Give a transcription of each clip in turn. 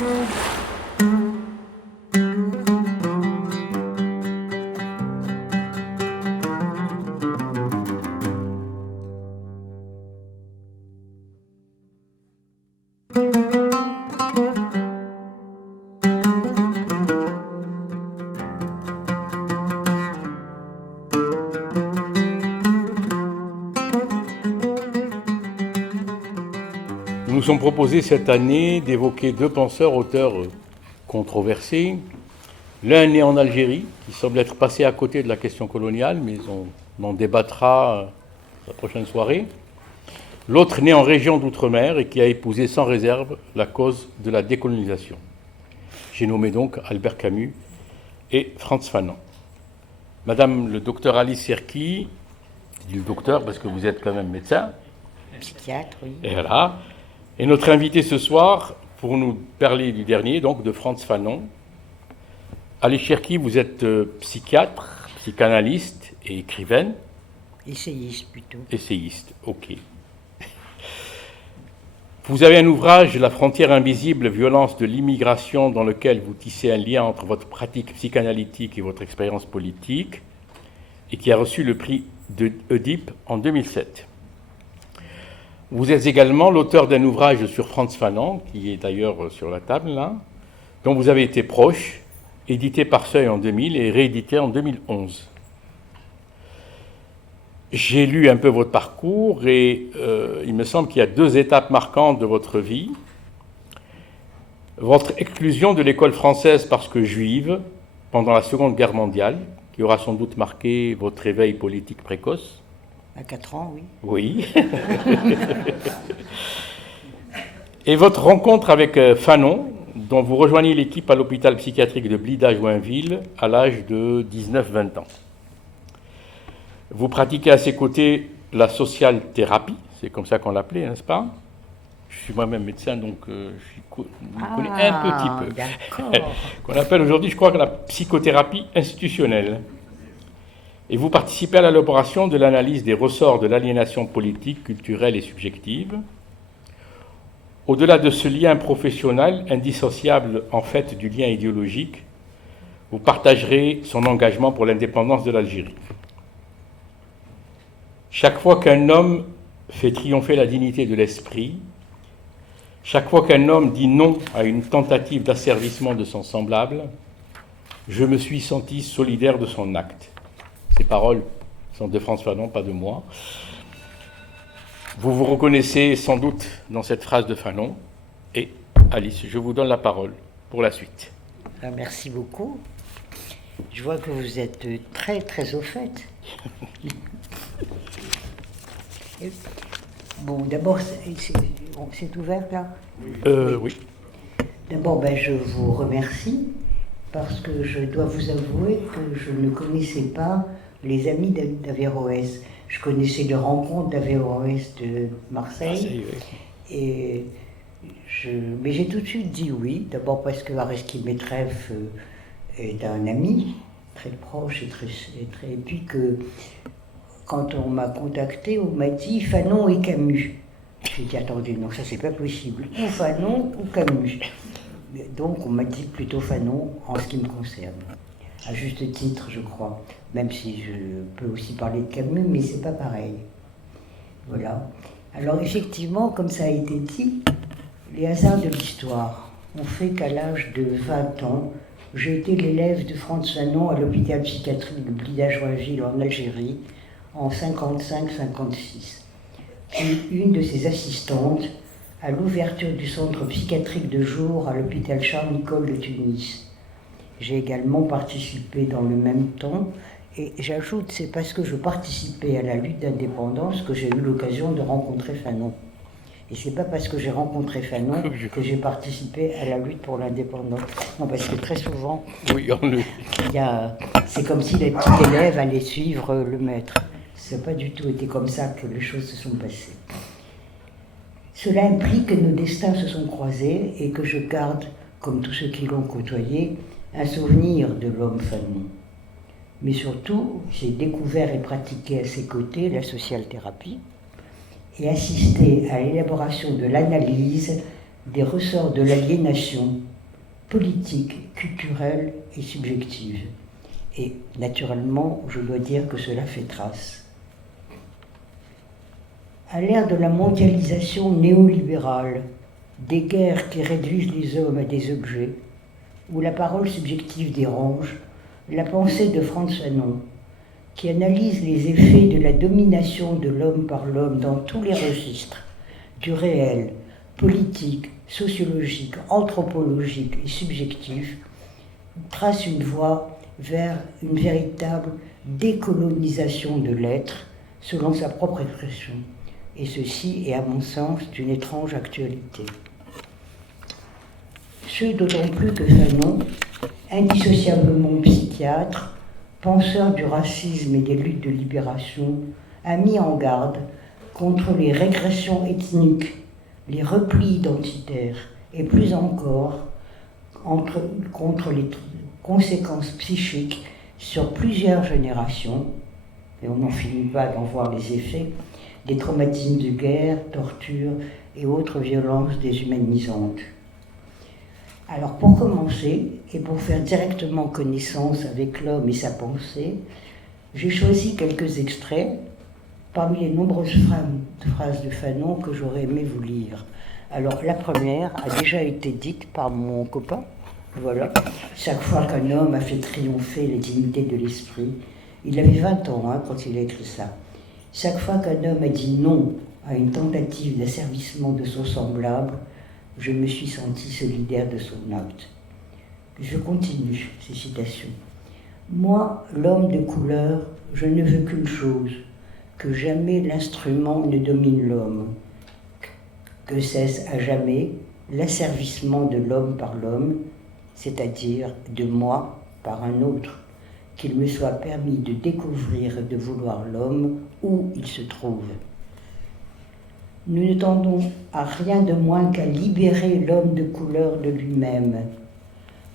Nous nous sommes proposés cette année d'évoquer deux penseurs, auteurs controversés. L'un né en Algérie, qui semble être passé à côté de la question coloniale, mais on en débattra la prochaine soirée. L'autre né en région d'outre-mer et qui a épousé sans réserve la cause de la décolonisation. J'ai nommé donc Albert Camus et Frantz Fanon. Madame le docteur Alice Cherki, je dis le docteur parce que vous êtes quand même médecin. Psychiatre, oui. Et voilà. Et notre invité ce soir, pour nous parler du dernier, donc de Frantz Fanon. Alice Cherki, vous êtes psychiatre, psychanalyste et écrivaine. Essayiste plutôt. Essayiste, ok. Vous avez un ouvrage, La frontière invisible, violence de l'immigration, dans lequel vous tissez un lien entre votre pratique psychanalytique et votre expérience politique, et qui a reçu le prix de Oedipe en 2007. Vous êtes également l'auteur d'un ouvrage sur Frantz Fanon, qui est d'ailleurs sur la table là, dont vous avez été proche, édité par Seuil en 2000 et réédité en 2011. J'ai lu un peu votre parcours et il me semble qu'il y a deux étapes marquantes de votre vie. Votre exclusion de l'école française parce que juive pendant la Seconde Guerre mondiale, qui aura sans doute marqué votre réveil politique précoce. À 4 ans, oui. Oui. Et votre rencontre avec Fanon, dont vous rejoignez l'équipe à l'hôpital psychiatrique de Blida-Joinville à l'âge de 19-20 ans. Vous pratiquez à ses côtés la social thérapie, c'est comme ça qu'on l'appelait, n'est-ce pas? Je suis moi-même médecin, donc je connais un petit peu. D'accord. Qu'on appelle aujourd'hui, je crois, la psychothérapie institutionnelle. Et vous participez à l'élaboration de l'analyse des ressorts de l'aliénation politique, culturelle et subjective. Au-delà de ce lien professionnel, indissociable en fait du lien idéologique, vous partagerez son engagement pour l'indépendance de l'Algérie. Chaque fois qu'un homme fait triompher la dignité de l'esprit, chaque fois qu'un homme dit non à une tentative d'asservissement de son semblable, je me suis senti solidaire de son acte. Ces paroles sont de Frantz Fanon, pas de moi. Vous vous reconnaissez sans doute dans cette phrase de Fanon. Et Alice, je vous donne la parole pour la suite. Merci beaucoup. Je vois que vous êtes très, très au fait. Bon, d'abord, c'est ouvert là? Oui. D'abord, je vous remercie parce que je dois vous avouer que je ne connaissais pas les amis d'Averroès. Je connaissais les rencontres d'Averroès de Marseille. Oui. Mais j'ai tout de suite dit oui. D'abord parce que Aristide Mettreff est un ami très proche et puis que quand on m'a contacté, on m'a dit Fanon et Camus. J'ai dit attendez, non, ça c'est pas possible. Ou Fanon ou Camus. Donc on m'a dit plutôt Fanon en ce qui me concerne. À juste titre, je crois. Même si je peux aussi parler de Camus, mais c'est pas pareil. Voilà. Alors effectivement, comme ça a été dit, les hasards de l'histoire ont fait qu'à l'âge de 20 ans, j'ai été l'élève de Frantz Fanon à l'hôpital psychiatrique de Blida-Joinville en Algérie en 55-56. Puis une de ses assistantes à l'ouverture du centre psychiatrique de jour à l'hôpital Charles-Nicolle de Tunis. J'ai également participé dans le même temps, et j'ajoute, c'est parce que je participais à la lutte d'indépendance que j'ai eu l'occasion de rencontrer Fanon. Et c'est pas parce que j'ai rencontré Fanon que j'ai participé à la lutte pour l'indépendance. Non, parce que très souvent, c'est comme si les petits élèves allaient suivre le maître. Ça n'a pas du tout été comme ça que les choses se sont passées. Cela implique que nos destins se sont croisés et que je garde, comme tous ceux qui l'ont côtoyé, un souvenir de l'homme Fanon. Mais surtout, j'ai découvert et pratiqué à ses côtés la social thérapie et assisté à l'élaboration de l'analyse des ressorts de l'aliénation politique, culturelle et subjective. Et naturellement, je dois dire que cela fait trace. À l'ère de la mondialisation néolibérale, des guerres qui réduisent les hommes à des objets, où la parole subjective dérange, la pensée de Frantz Fanon, qui analyse les effets de la domination de l'homme par l'homme dans tous les registres, du réel, politique, sociologique, anthropologique et subjectif, trace une voie vers une véritable décolonisation de l'être, selon sa propre expression. Et ceci est, à mon sens, d'une étrange actualité. Ce d'autant plus que Fanon, indissociablement psychiatre, penseur du racisme et des luttes de libération, a mis en garde contre les régressions ethniques, les replis identitaires et plus encore contre les conséquences psychiques sur plusieurs générations, et on n'en finit pas d'en voir les effets, des traumatismes de guerre, torture et autres violences déshumanisantes. Alors pour commencer, et pour faire directement connaissance avec l'homme et sa pensée, j'ai choisi quelques extraits parmi les nombreuses phrases de Fanon que j'aurais aimé vous lire. Alors la première a déjà été dite par mon copain. Voilà. Chaque fois qu'un homme a fait triompher les dignités de l'esprit, il avait 20 ans quand il a écrit ça. Chaque fois qu'un homme a dit non à une tentative d'asservissement de son semblable, je me suis senti solidaire de son acte. Je continue ces citations. Moi, l'homme de couleur, je ne veux qu'une chose, que jamais l'instrument ne domine l'homme, que cesse à jamais l'asservissement de l'homme par l'homme, c'est-à-dire de moi par un autre, qu'il me soit permis de découvrir et de vouloir l'homme où il se trouve. Nous ne tendons à rien de moins qu'à libérer l'homme de couleur de lui-même.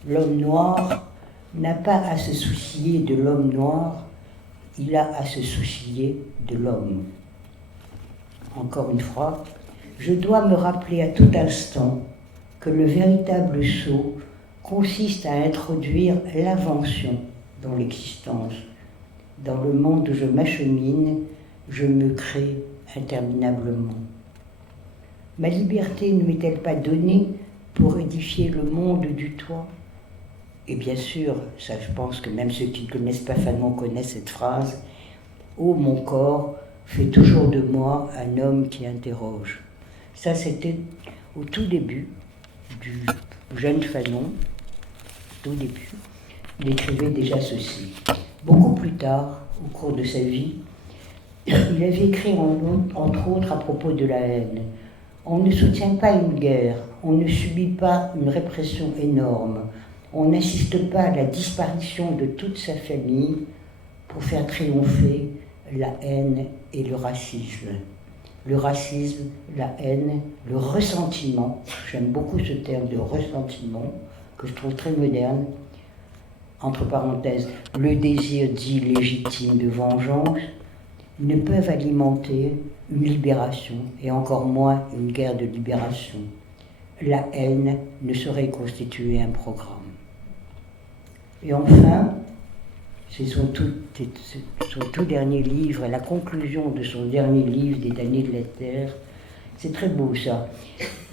L'homme noir n'a pas à se soucier de l'homme noir, il a à se soucier de l'homme. Encore une fois, je dois me rappeler à tout instant que le véritable saut consiste à introduire l'invention dans l'existence. Dans le monde où je m'achemine, je me crée interminablement. Ma liberté ne m'est-elle pas donnée pour édifier le monde du toit ? Et bien sûr, ça je pense que même ceux qui ne connaissent pas Fanon connaissent cette phrase. « Oh, mon corps fait toujours de moi un homme qui interroge ». Ça c'était au tout début du jeune Fanon, au tout début. Il écrivait déjà ceci. Beaucoup plus tard, au cours de sa vie, il avait écrit entre autres à propos de la haine. On ne soutient pas une guerre, on ne subit pas une répression énorme, on n'assiste pas à la disparition de toute sa famille pour faire triompher la haine et le racisme. Le racisme, la haine, le ressentiment, j'aime beaucoup ce terme de ressentiment, que je trouve très moderne, entre parenthèses, le désir dit légitime de vengeance, ne peuvent alimenter une libération, et encore moins une guerre de libération. La haine ne saurait constituer un programme. Et enfin, c'est son tout dernier livre, la conclusion de son dernier livre, Des damnés de la terre. C'est très beau ça.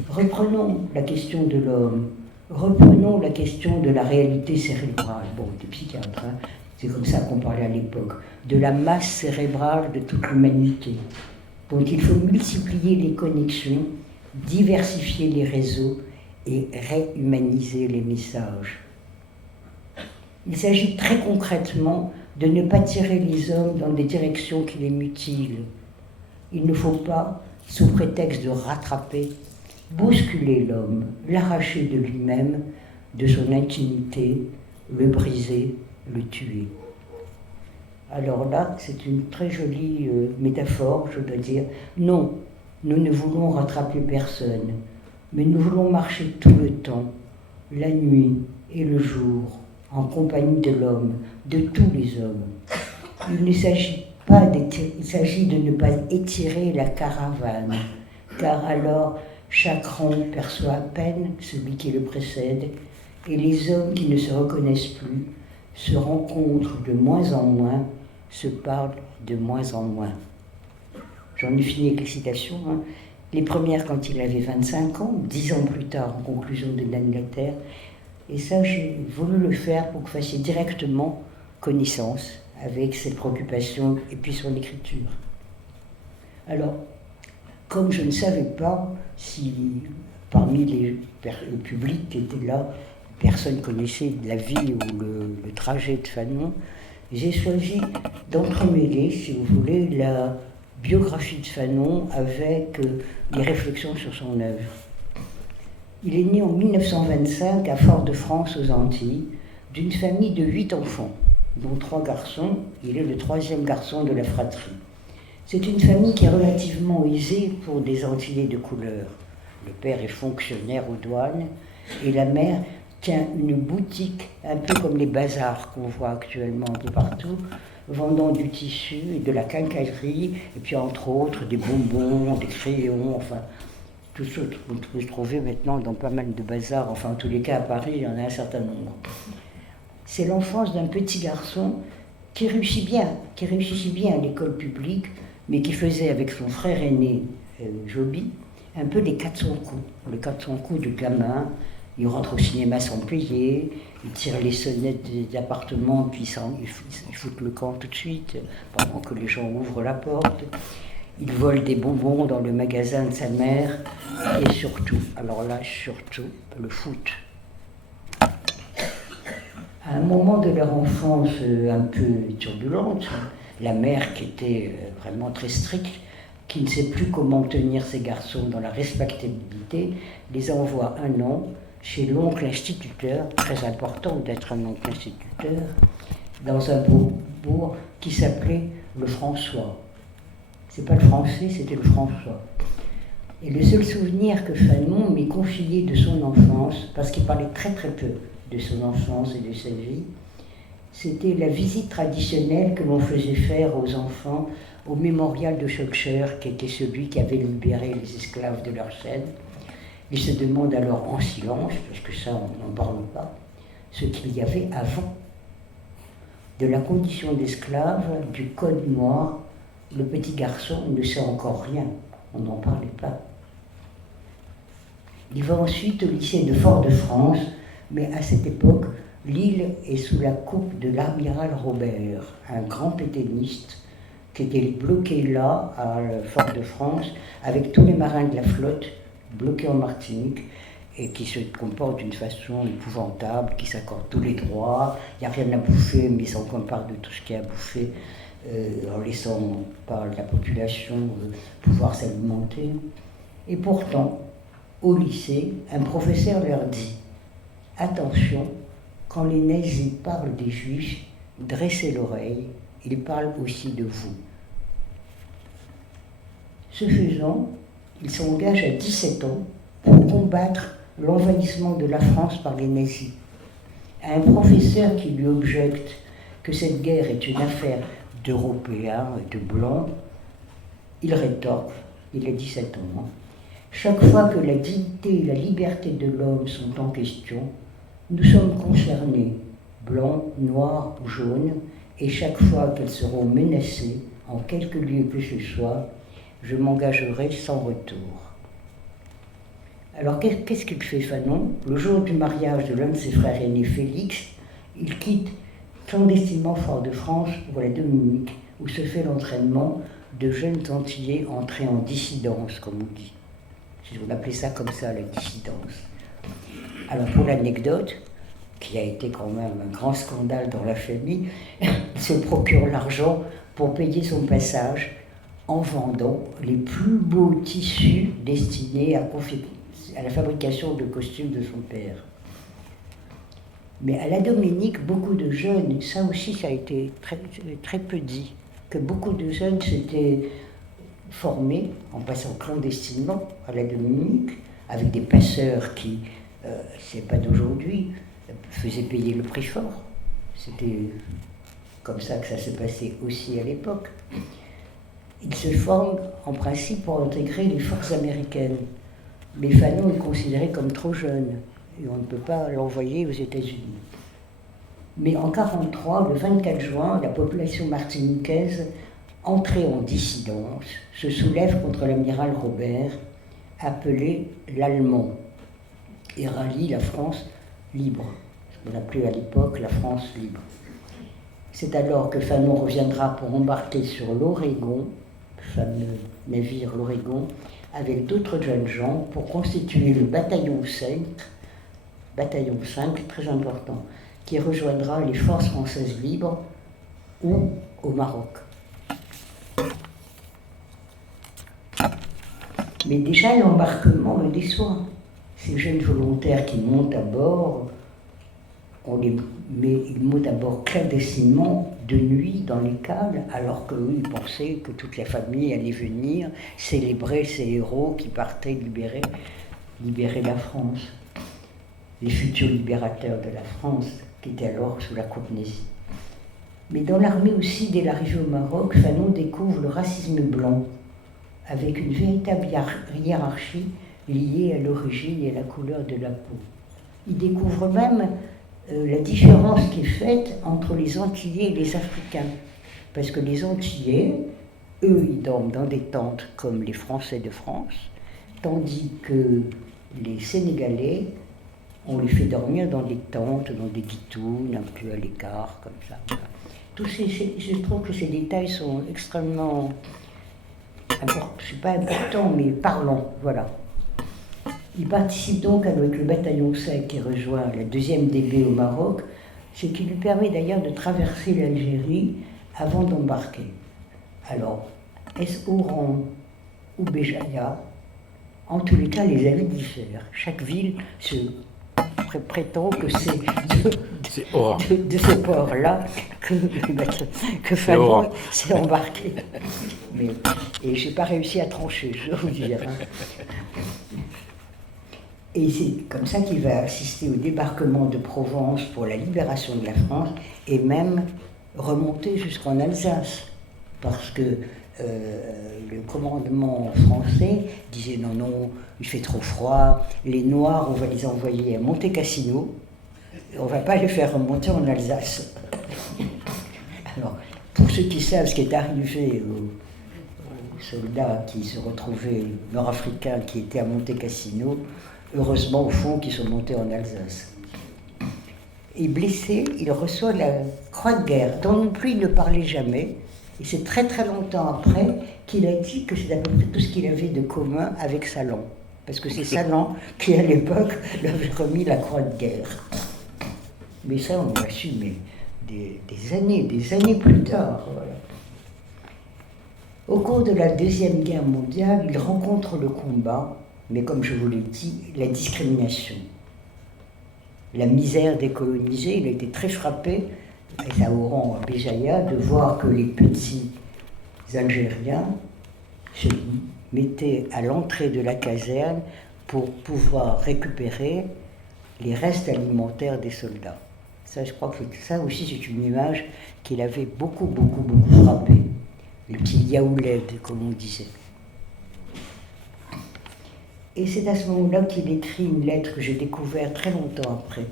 Reprenons la question de l'homme, reprenons la question de la réalité cérébrale. Bon, des psychiatres, hein. C'est comme ça qu'on parlait à l'époque, de la masse cérébrale de toute l'humanité. Donc il faut multiplier les connexions, diversifier les réseaux et réhumaniser les messages. Il s'agit très concrètement de ne pas tirer les hommes dans des directions qui les mutilent. Il ne faut pas, sous prétexte de rattraper, bousculer l'homme, l'arracher de lui-même, de son intimité, le briser, le tuer. Alors là, c'est une très jolie métaphore, je dois dire. Non, nous ne voulons rattraper personne, mais nous voulons marcher tout le temps, la nuit et le jour, en compagnie de l'homme, de tous les hommes. Il s'agit de ne pas étirer la caravane, car alors Chaque rang perçoit à peine celui qui le précède, et les hommes qui ne se reconnaissent plus se rencontrent de moins en moins, se parlent de moins en moins. J'en ai fini avec les citations. Les premières quand il avait 25 ans, 10 ans plus tard en conclusion de l'Angleterre. Et ça, j'ai voulu le faire pour que vous fassiez directement connaissance avec ses préoccupations et puis son écriture. Alors, comme je ne savais pas si parmi le public qui était là, personne connaissait la vie ou le trajet de Fanon, j'ai choisi d'entremêler, si vous voulez, la biographie de Fanon avec les réflexions sur son œuvre. Il est né en 1925 à Fort-de-France aux Antilles, d'une famille de 8 enfants, dont 3 garçons. Il est le 3e garçon de la fratrie. C'est une famille qui est relativement aisée pour des Antillais de couleur. Le père est fonctionnaire aux douanes et la mère tient une boutique un peu comme les bazars qu'on voit actuellement un peu partout, vendant du tissu et de la quincaillerie, et puis entre autres des bonbons, des crayons, enfin tout ce que vous pouvez trouver maintenant dans pas mal de bazars, enfin en tous les cas à Paris, il y en a un certain nombre. C'est l'enfance d'un petit garçon qui réussit bien à l'école publique, mais qui faisait avec son frère aîné, Joby, un peu les 400 coups. Les 400 coups de gamin. Il rentre au cinéma sans payer, il tire les sonnettes des appartements, puis il fout le camp tout de suite, pendant que les gens ouvrent la porte. Il vole des bonbons dans le magasin de sa mère, et surtout, alors là, surtout, le foot. À un moment de leur enfance un peu turbulente, la mère, qui était vraiment très stricte, qui ne sait plus comment tenir ses garçons dans la respectabilité, les envoie un an chez l'oncle instituteur, très important d'être un oncle instituteur, dans un bourg qui s'appelait le François. C'est pas le français, c'était le François. Et le seul souvenir que Fanon m'ait confié de son enfance, parce qu'il parlait très très peu de son enfance et de sa vie, c'était la visite traditionnelle que l'on faisait faire aux enfants au mémorial de Schœlcher, qui était celui qui avait libéré les esclaves de leur chaîne. Ils se demandent alors en silence, parce que ça on n'en parle pas, ce qu'il y avait avant. De la condition d'esclave, du code noir, le petit garçon ne sait encore rien, on n'en parlait pas. Il va ensuite au lycée de Fort-de-France, mais à cette époque, l'île est sous la coupe de l'amiral Robert, un grand pétainiste qui était bloqué là, à Fort-de-France, avec tous les marins de la flotte, bloqués en Martinique, et qui se comportent d'une façon épouvantable, qui s'accordent tous les droits, il n'y a rien à bouffer, mais ils s'en comparent de tout ce qu'il y a à bouffer, en laissant par la population pouvoir s'alimenter. Et pourtant, au lycée, un professeur leur dit « Attention, quand les nazis parlent des juifs, dressez l'oreille, ils parlent aussi de vous. » Ce faisant, il s'engage à 17 ans pour combattre l'envahissement de la France par les nazis. À un professeur qui lui objecte que cette guerre est une affaire d'Européens et de Blancs, il rétorque, il a 17 ans, chaque fois que la dignité et la liberté de l'homme sont en question, nous sommes concernés, blancs, noirs ou jaunes, et chaque fois qu'elles seront menacées, en quelque lieu que ce soit, je m'engagerai sans retour. Alors qu'est-ce qu'il fait Fanon? Le jour du mariage de l'un de ses frères aînés, Félix, il quitte clandestinement Fort-de-France pour la Dominique, où se fait l'entraînement de jeunes Antillais entrés en dissidence, comme on dit. On appelait ça comme ça, la dissidence. Alors pour l'anecdote, qui a été quand même un grand scandale dans la famille, il se procure l'argent pour payer son passage en vendant les plus beaux tissus destinés à la fabrication de costumes de son père. Mais à la Dominique, beaucoup de jeunes, ça aussi ça a été très, très peu dit, que beaucoup de jeunes s'étaient formés en passant clandestinement à la Dominique, avec des passeurs qui, c'est pas d'aujourd'hui, faisaient payer le prix fort. C'était comme ça que ça se passait aussi à l'époque. Ils se forment en principe pour intégrer les forces américaines. Mais Fanon est considéré comme trop jeune et on ne peut pas l'envoyer aux États-Unis. Mais en 1943, le 24 juin, la population martiniquaise, entrée en dissidence, se soulève contre l'amiral Robert, appelé l'Allemand, et rallie la France libre, ce qu'on appelait à l'époque la France libre. C'est alors que Fanon reviendra pour embarquer sur l'Oregon, le fameux navire l'Oregon, avec d'autres jeunes gens pour constituer le bataillon 5, très important, qui rejoindra les forces françaises libres ou au Maroc. Mais déjà l'embarquement me déçoit. Ces jeunes volontaires qui montent à bord, ils montent à bord clandestinement de nuit dans les cales, alors qu'eux ils pensaient que toute la famille allait venir célébrer ces héros qui partaient libérer la France, les futurs libérateurs de la France qui étaient alors sous la coupe nazie. Mais dans l'armée aussi, dès l'arrivée au Maroc, Fanon découvre le racisme blanc, avec une véritable hiérarchie liée à l'origine et à la couleur de la peau. Il découvre même la différence qui est faite entre les Antillais et les Africains. Parce que les Antillais, eux, ils dorment dans des tentes comme les Français de France, tandis que les Sénégalais, on les fait dormir dans des tentes, dans des guitounes, un peu à l'écart, comme ça. Je trouve que ces détails sont extrêmement importants, c'est pas important, mais parlants, voilà. Il participe donc avec le bataillon 5 qui rejoint la 2e DB au Maroc, ce qui lui permet d'ailleurs de traverser l'Algérie avant d'embarquer. Alors, est-ce Oran ou Béjaïa? En tous les cas, les avis diffèrent. Chaque ville se prétend que c'est de ce port-là que Fanon s'est embarqué. Et je n'ai pas réussi à trancher, je vous dire. Et c'est comme ça qu'il va assister au débarquement de Provence pour la libération de la France et même remonter jusqu'en Alsace. Parce que le commandement français disait non, il fait trop froid, les Noirs, on va les envoyer à Monte Cassino, on ne va pas les faire remonter en Alsace. Alors, pour ceux qui savent ce qui est arrivé aux soldats qui se retrouvaient, nord-africains qui étaient à Monte Cassino, heureusement au fond qu'ils sont montés en Alsace. Et blessé, il reçoit la croix de guerre, dont non plus il ne parlait jamais. Et c'est très très longtemps après qu'il a dit que c'est à peu près tout ce qu'il avait de commun avec Salan. Parce que c'est Salan qui, à l'époque, lui avait remis la croix de guerre. Mais ça, on l'a su, mais des années plus tard. Voilà. Au cours de la Deuxième Guerre mondiale, il rencontre le combat, mais comme je vous l'ai dit, la discrimination. La misère des colonisés, il a été très frappé, à Oran, à Béjaïa, de voir que les petits Algériens se mettaient à l'entrée de la caserne pour pouvoir récupérer les restes alimentaires des soldats. Ça, je crois que ça aussi, c'est une image qui l'avait beaucoup frappé. Les petits yaoulèdes, comme on disait. Et c'est à ce moment-là qu'il écrit une lettre que j'ai découverte très longtemps après.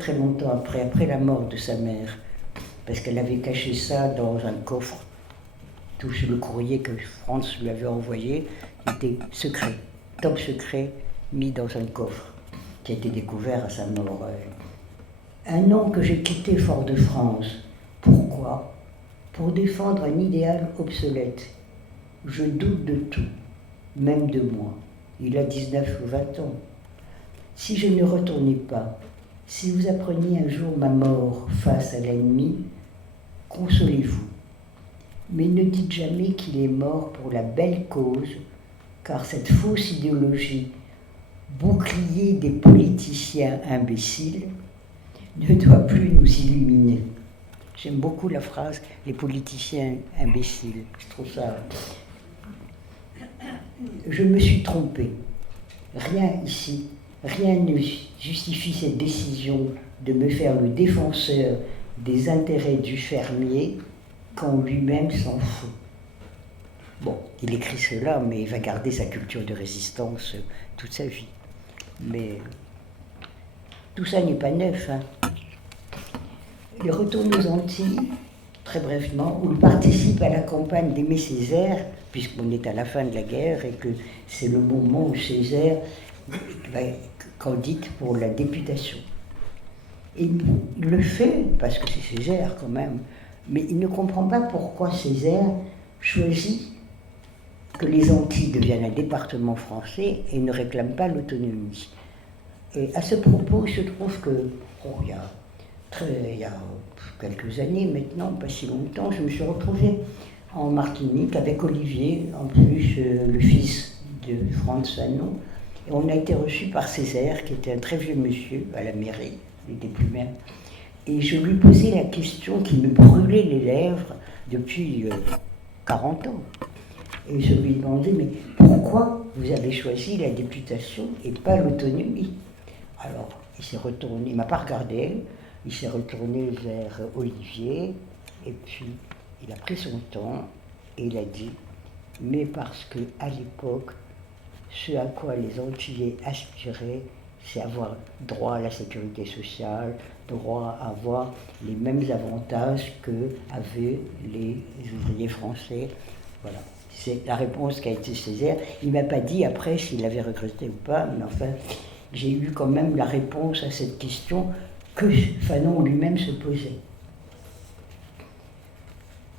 Très longtemps après la mort de sa mère. Parce qu'elle avait caché ça dans un coffre. Tout le courrier que France lui avait envoyé était secret, top secret, mis dans un coffre, qui a été découvert à sa mort. Un an que j'ai quitté Fort-de-France. Pourquoi? Pour défendre un idéal obsolète. Je doute de tout, même de moi. Il a 19 ou 20 ans. Si je ne retournais pas, si vous appreniez un jour ma mort face à l'ennemi, consolez-vous. Mais ne dites jamais qu'il est mort pour la belle cause, car cette fausse idéologie, bouclier des politiciens imbéciles, ne doit plus nous illuminer. J'aime beaucoup la phrase « les politiciens imbéciles ». Je trouve ça... Je me suis trompée. Rien ici, rien ne justifie cette décision de me faire le défenseur des intérêts du fermier quand lui-même s'en fout. Bon, il écrit cela, mais il va garder sa culture de résistance toute sa vie. Mais tout ça n'est pas neuf. Hein. Il retourne aux Antilles, très brièvement, où il participe à la campagne d'Aimé Césaire, puisqu'on est à la fin de la guerre et que c'est le moment où Césaire candidate pour la députation. Et il le fait, parce que c'est Césaire quand même, mais il ne comprend pas pourquoi Césaire choisit que les Antilles deviennent un département français et ne réclame pas l'autonomie. Et à ce propos, il se trouve que, il y a quelques années maintenant, pas si longtemps, je me suis retrouvée en Martinique avec Olivier, en plus le fils de Franz Fanon, et on a été reçus par Césaire, qui était un très vieux monsieur à la mairie, il n'était plus même, et je lui posais la question qui me brûlait les lèvres depuis 40 ans. Et je lui demandais, mais pourquoi vous avez choisi la députation et pas l'autonomie? Alors, il s'est retourné, il ne m'a pas regardé, il s'est retourné vers Olivier, et puis il a pris son temps, et il a dit, mais parce qu'à l'époque, ce à quoi les Antillais aspiraient, c'est avoir droit à la sécurité sociale, droit à avoir les mêmes avantages que avaient les ouvriers français. Voilà. C'est la réponse qu'a été Césaire. Il ne m'a pas dit après s'il avait regretté ou pas, mais enfin, j'ai eu quand même la réponse à cette question que Fanon lui-même se posait.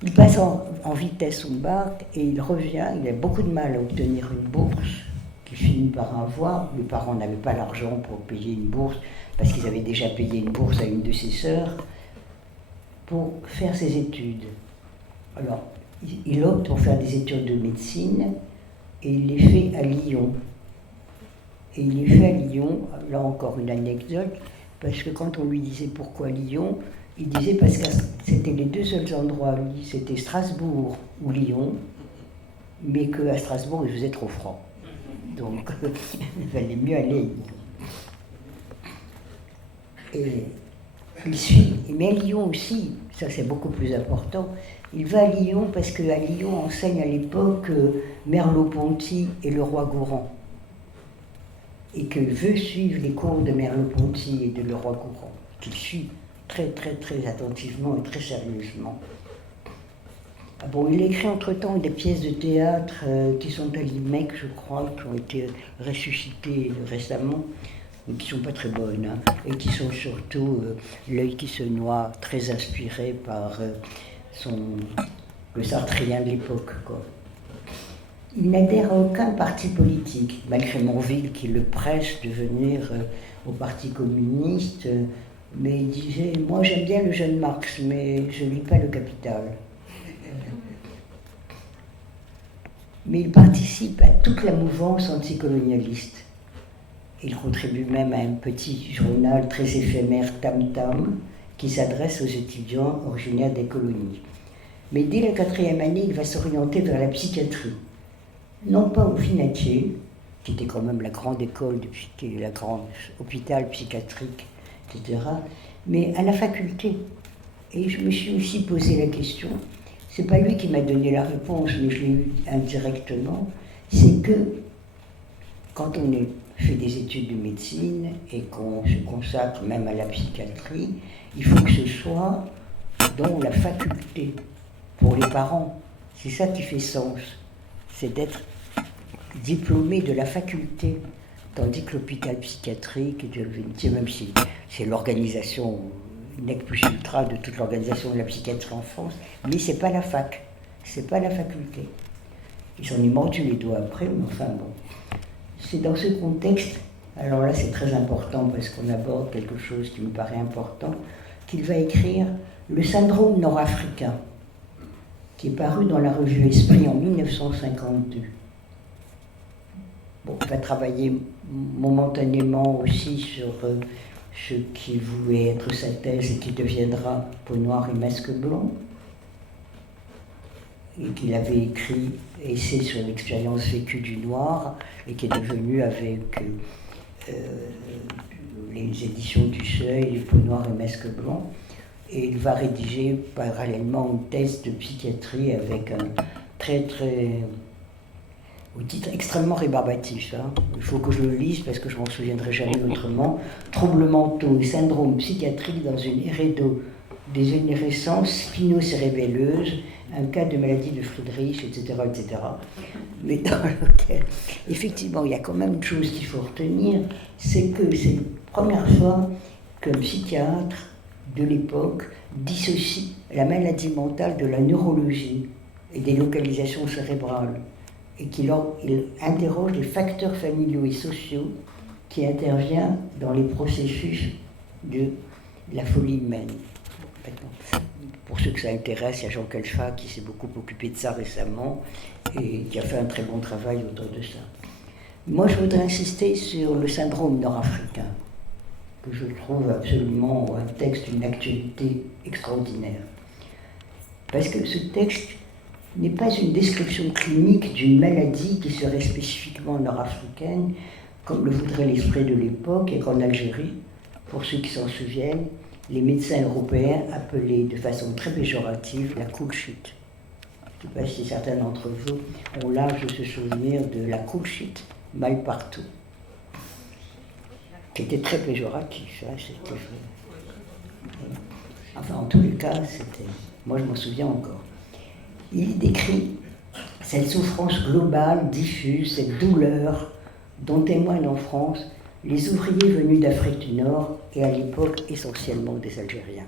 Il passe en vitesse au bac et il revient, il a beaucoup de mal à obtenir une bourse qu'il finit par avoir. Les parents n'avaient pas l'argent pour payer une bourse parce qu'ils avaient déjà payé une bourse à une de ses sœurs pour faire ses études. Alors, il opte pour faire des études de médecine et il les fait à Lyon. Et il les fait à Lyon, là encore une anecdote, parce que quand on lui disait pourquoi Lyon, il disait parce que c'était les deux seuls endroits, c'était Strasbourg ou Lyon, mais qu'à Strasbourg il faisait trop froid. Donc il valait mieux aller. Et il suit, mais à Lyon aussi, ça c'est beaucoup plus important, il va à Lyon parce qu'à Lyon enseigne à l'époque Merleau-Ponty et le roi Gourand. Et qu'il veut suivre les cours de Merleau-Ponty et de le roi Gourand, qu'il suit très très très attentivement et très sérieusement. Ah bon, il écrit entre-temps des pièces de théâtre qui sont à l'IMEC, je crois, qui ont été ressuscitées récemment, mais qui ne sont pas très bonnes, hein, et qui sont surtout L'œil qui se noie, très inspiré par le sartrien de l'époque, quoi. Il n'adhère à aucun parti politique, malgré Monville qui le presse de venir au Parti communiste, mais il disait « Moi j'aime bien le jeune Marx, mais je ne lis pas le Capital ». Mais il participe à toute la mouvance anticolonialiste. Il contribue même à un petit journal très éphémère, Tam Tam, qui s'adresse aux étudiants originaires des colonies. Mais dès la 4e année, il va s'orienter vers la psychiatrie. Non pas au Finatier, qui était quand même la grande école, la grande hôpital psychiatrique, etc., mais à la faculté. Et je me suis aussi posé la question, c'est pas lui qui m'a donné la réponse, mais je l'ai eu indirectement, c'est que quand on fait des études de médecine et qu'on se consacre même à la psychiatrie, il faut que ce soit dans la faculté, pour les parents. C'est ça qui fait sens, c'est d'être diplômé de la faculté, tandis que l'hôpital psychiatrique, même si c'est l'organisation nec plus ultra de toute l'organisation de la psychiatrie en France, mais c'est pas la fac, c'est pas la faculté. Ils s'en est mordu les doigts après, mais enfin bon. C'est dans ce contexte, alors là c'est très important parce qu'on aborde quelque chose qui me paraît important, qu'il va écrire Le syndrome nord-africain, qui est paru dans la revue Esprit en 1952. Bon, il va travailler momentanément aussi sur ce qui voulait être sa thèse et qui deviendra Peau noire et masque blanc, et qu'il avait écrit Essai sur l'expérience vécue du noir, et qui est devenu avec les éditions du Seuil, Peau noire et masque blanc, et il va rédiger parallèlement une thèse de psychiatrie avec un au titre extrêmement rébarbatif. Hein. Il faut que je le lise parce que je m'en souviendrai jamais autrement. Troubles mentaux et syndromes psychiatriques dans une dégénérescence spino-cérébelleuse, un cas de maladie de Friedreich, etc., etc. Mais dans lequel, effectivement, il y a quand même une chose qu'il faut retenir, c'est que c'est la première fois qu'un psychiatre de l'époque dissocie la maladie mentale de la neurologie et des localisations cérébrales, et qu'il interroge les facteurs familiaux et sociaux qui interviennent dans les processus de la folie humaine. Pour ceux que ça intéresse, il y a Jean Kelfa qui s'est beaucoup occupé de ça récemment et qui a fait un très bon travail autour de ça. Moi, je voudrais insister sur le syndrome nord-africain, que je trouve absolument un texte d'une actualité extraordinaire. Parce que ce texte n'est pas une description clinique d'une maladie qui serait spécifiquement nord-africaine, comme le voudrait l'esprit de l'époque, et qu'en Algérie, pour ceux qui s'en souviennent, les médecins européens appelaient de façon très péjorative la cool shit. Je ne sais pas si certains d'entre vous ont l'âge de se souvenir de la cool shit, mal partout, qui était très péjoratif. Hein, enfin, en tous les cas, moi je m'en souviens encore. Il décrit cette souffrance globale, diffuse, cette douleur dont témoignent en France les ouvriers venus d'Afrique du Nord et à l'époque essentiellement des Algériens.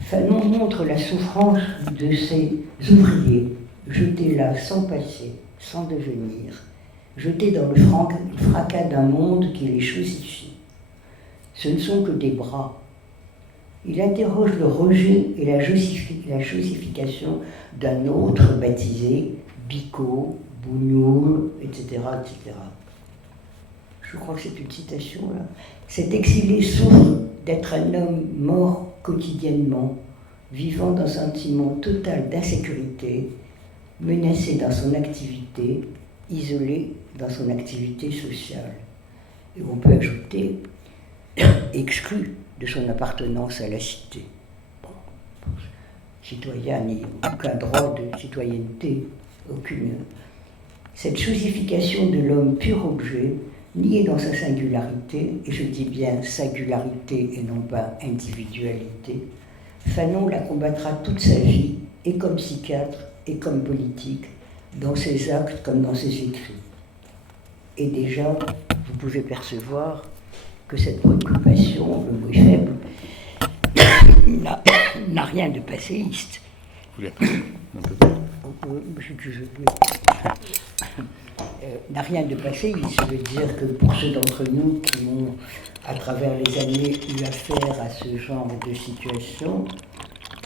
Fanon montre la souffrance de ces ouvriers, jetés là sans passé, sans devenir, jetés dans le fracas d'un monde qui les chosifie. Ce ne sont que des bras. Il interroge le rejet et la chosification d'un autre baptisé Bicot, Bougnoul, etc., etc. Je crois que c'est une citation là. Cet exilé souffre d'être un homme mort quotidiennement, vivant dans un sentiment total d'insécurité, menacé dans son activité, isolé dans son activité sociale. Et on peut ajouter exclu de son appartenance à la cité. Bon, citoyen n'y aucun droit de citoyenneté, aucune. Cette chosification de l'homme pur objet, nié dans sa singularité, et je dis bien singularité et non pas individualité, Fanon la combattra toute sa vie, et comme psychiatre, et comme politique, dans ses actes comme dans ses écrits. Et déjà, vous pouvez percevoir que cette préoccupation, le mot est faible, n'a rien de passéiste. Vous l'avez n'a rien de passéiste. Ça veut dire que pour ceux d'entre nous qui ont, à travers les années, eu affaire à ce genre de situation,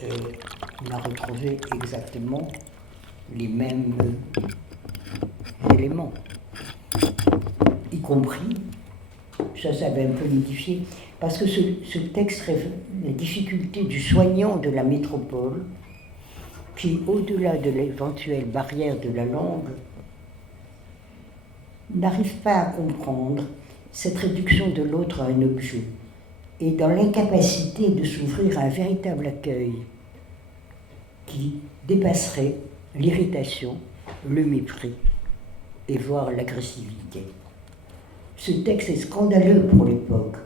on a retrouvé exactement les mêmes éléments, y compris, ça avait un peu modifié, parce que ce texte révèle la difficulté du soignant de la métropole qui, au-delà de l'éventuelle barrière de la langue, n'arrive pas à comprendre cette réduction de l'autre à un objet et dans l'incapacité de s'ouvrir à un véritable accueil qui dépasserait l'irritation, le mépris et voire l'agressivité. Ce texte est scandaleux pour l'époque,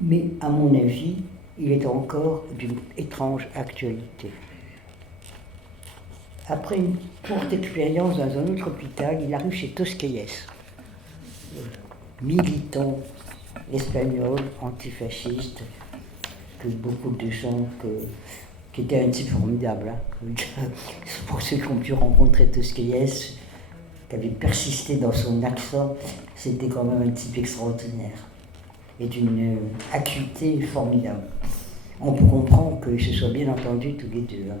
mais à mon avis, il est encore d'une étrange actualité. Après une courte expérience dans un autre hôpital, il arrive chez Tosquelles, militant espagnol, antifasciste, que beaucoup de gens, qui était un type formidable. Hein. Pour ceux qui ont pu rencontrer Tosquelles, qui avait persisté dans son accent, c'était quand même un type extraordinaire et d'une acuité formidable. On comprend que ce soit bien entendu tous les deux. Hein.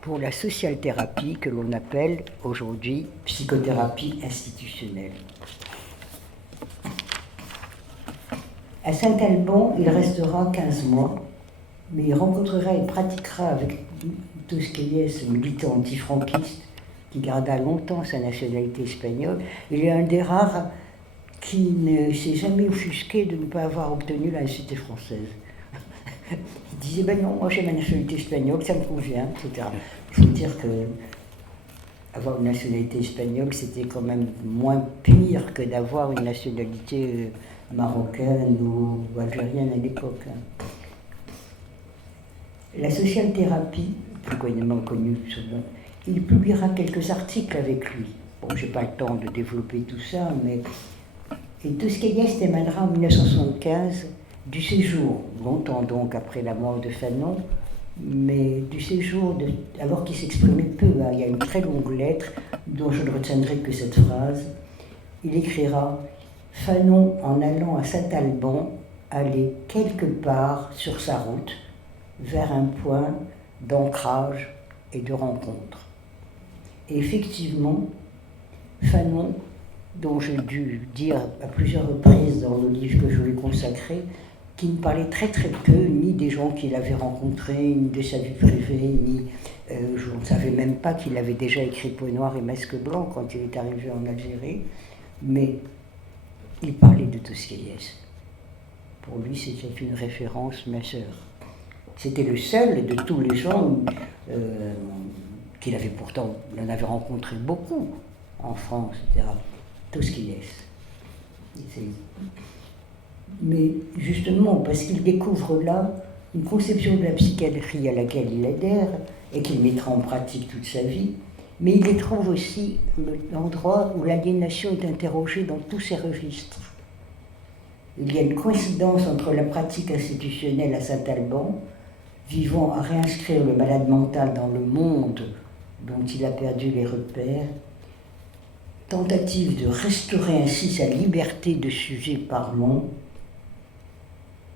Pour la socialthérapie que l'on appelle aujourd'hui psychothérapie institutionnelle. À Saint-Alban, il restera 15 mois, mais il rencontrera et pratiquera avec Tosquelles, militant antifranquiste, qui garda longtemps sa nationalité espagnole. Il est un des rares qui ne s'est jamais offusqué de ne pas avoir obtenu la nationalité française. Il disait, ben non, moi j'ai ma nationalité espagnole, ça me convient, etc. Il faut dire que avoir une nationalité espagnole, c'était quand même moins pire que d'avoir une nationalité marocaine ou algérienne à l'époque. La social-thérapie, plus connue, il publiera quelques articles avec lui. Bon, j'ai pas le temps de développer tout ça, mais... Et Tosquelles témoignera en 1975 du séjour, longtemps donc après la mort de Fanon, mais du séjour, alors qu'il s'exprimait peu, hein. Il y a une très longue lettre dont je ne retiendrai que cette phrase. Il écrira « Fanon, en allant à Saint-Alban, allait quelque part sur sa route vers un point d'ancrage et de rencontre. » Et effectivement, Fanon, dont j'ai dû dire à plusieurs reprises dans le livre que je lui ai consacré, qui ne parlait très très peu ni des gens qu'il avait rencontrés, ni de sa vie privée, ni je ne savais même pas qu'il avait déjà écrit Peau noire et masque blanc quand il est arrivé en Algérie, mais il parlait de Tosquelles. Pour lui, c'était une référence majeure. C'était le seul de tous les gens qu'il avait pourtant, il en avait rencontré beaucoup en France, etc. Tosquelles. Mais justement, parce qu'il découvre là une conception de la psychiatrie à laquelle il adhère et qu'il mettra en pratique toute sa vie, mais il y trouve aussi l'endroit où l'aliénation est interrogée dans tous ses registres. Il y a une coïncidence entre la pratique institutionnelle à Saint-Alban, vivant à réinscrire le malade mental dans le monde dont il a perdu les repères, tentative de restaurer ainsi sa liberté de sujet parlant,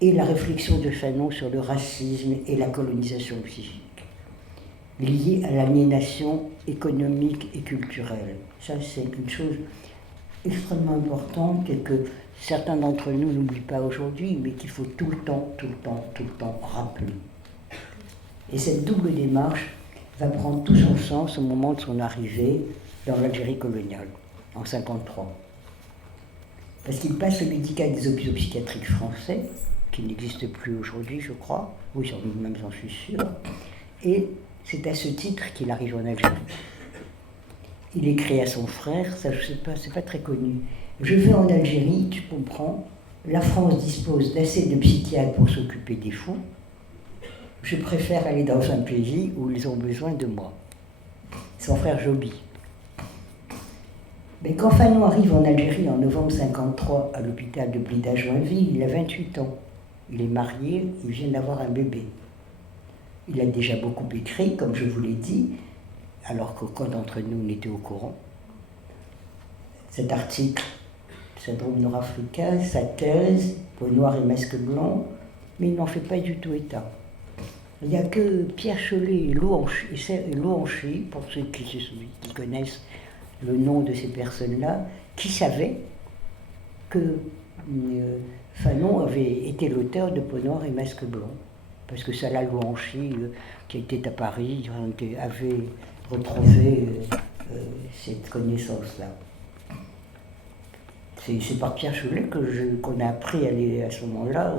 et la réflexion de Fanon sur le racisme et la colonisation psychique, liée à l'aliénation économique et culturelle. Ça, c'est une chose extrêmement importante et que certains d'entre nous n'oublient pas aujourd'hui, mais qu'il faut tout le temps rappeler. Et cette double démarche va prendre tout son sens au moment de son arrivée dans l'Algérie coloniale, en 1953. Parce qu'il passe le médical des hôpitaux psychiatriques français, qui n'existe plus aujourd'hui, je crois, oui, même j'en suis sûr, et c'est à ce titre qu'il arrive en Algérie. Il écrit à son frère, ça je sais pas, c'est pas très connu. Je vais en Algérie, tu comprends, la France dispose d'assez de psychiatres pour s'occuper des fous. Je préfère aller dans un pays où ils ont besoin de moi. Son frère Joby. Mais quand Fanon arrive en Algérie en novembre 1953 à l'hôpital de Blida-Joinville, il a 28 ans. Il est marié, il vient d'avoir un bébé. Il a déjà beaucoup écrit, comme je vous l'ai dit, alors qu'aucun d'entre nous n'était au courant. Cet article, syndrome nord-africain, sa thèse, Peau noire et masque blanc, mais il n'en fait pas du tout état. Il n'y a que Pierre Chollet et Louanchy, pour ceux qui connaissent le nom de ces personnes-là, qui savaient que Fanon avait été l'auteur de Peau noire et masque blanc. Parce que Salah Louanchy, qui était à Paris, avait retrouvé cette connaissance-là. C'est par Pierre Chollet qu'on a appris à ce moment-là,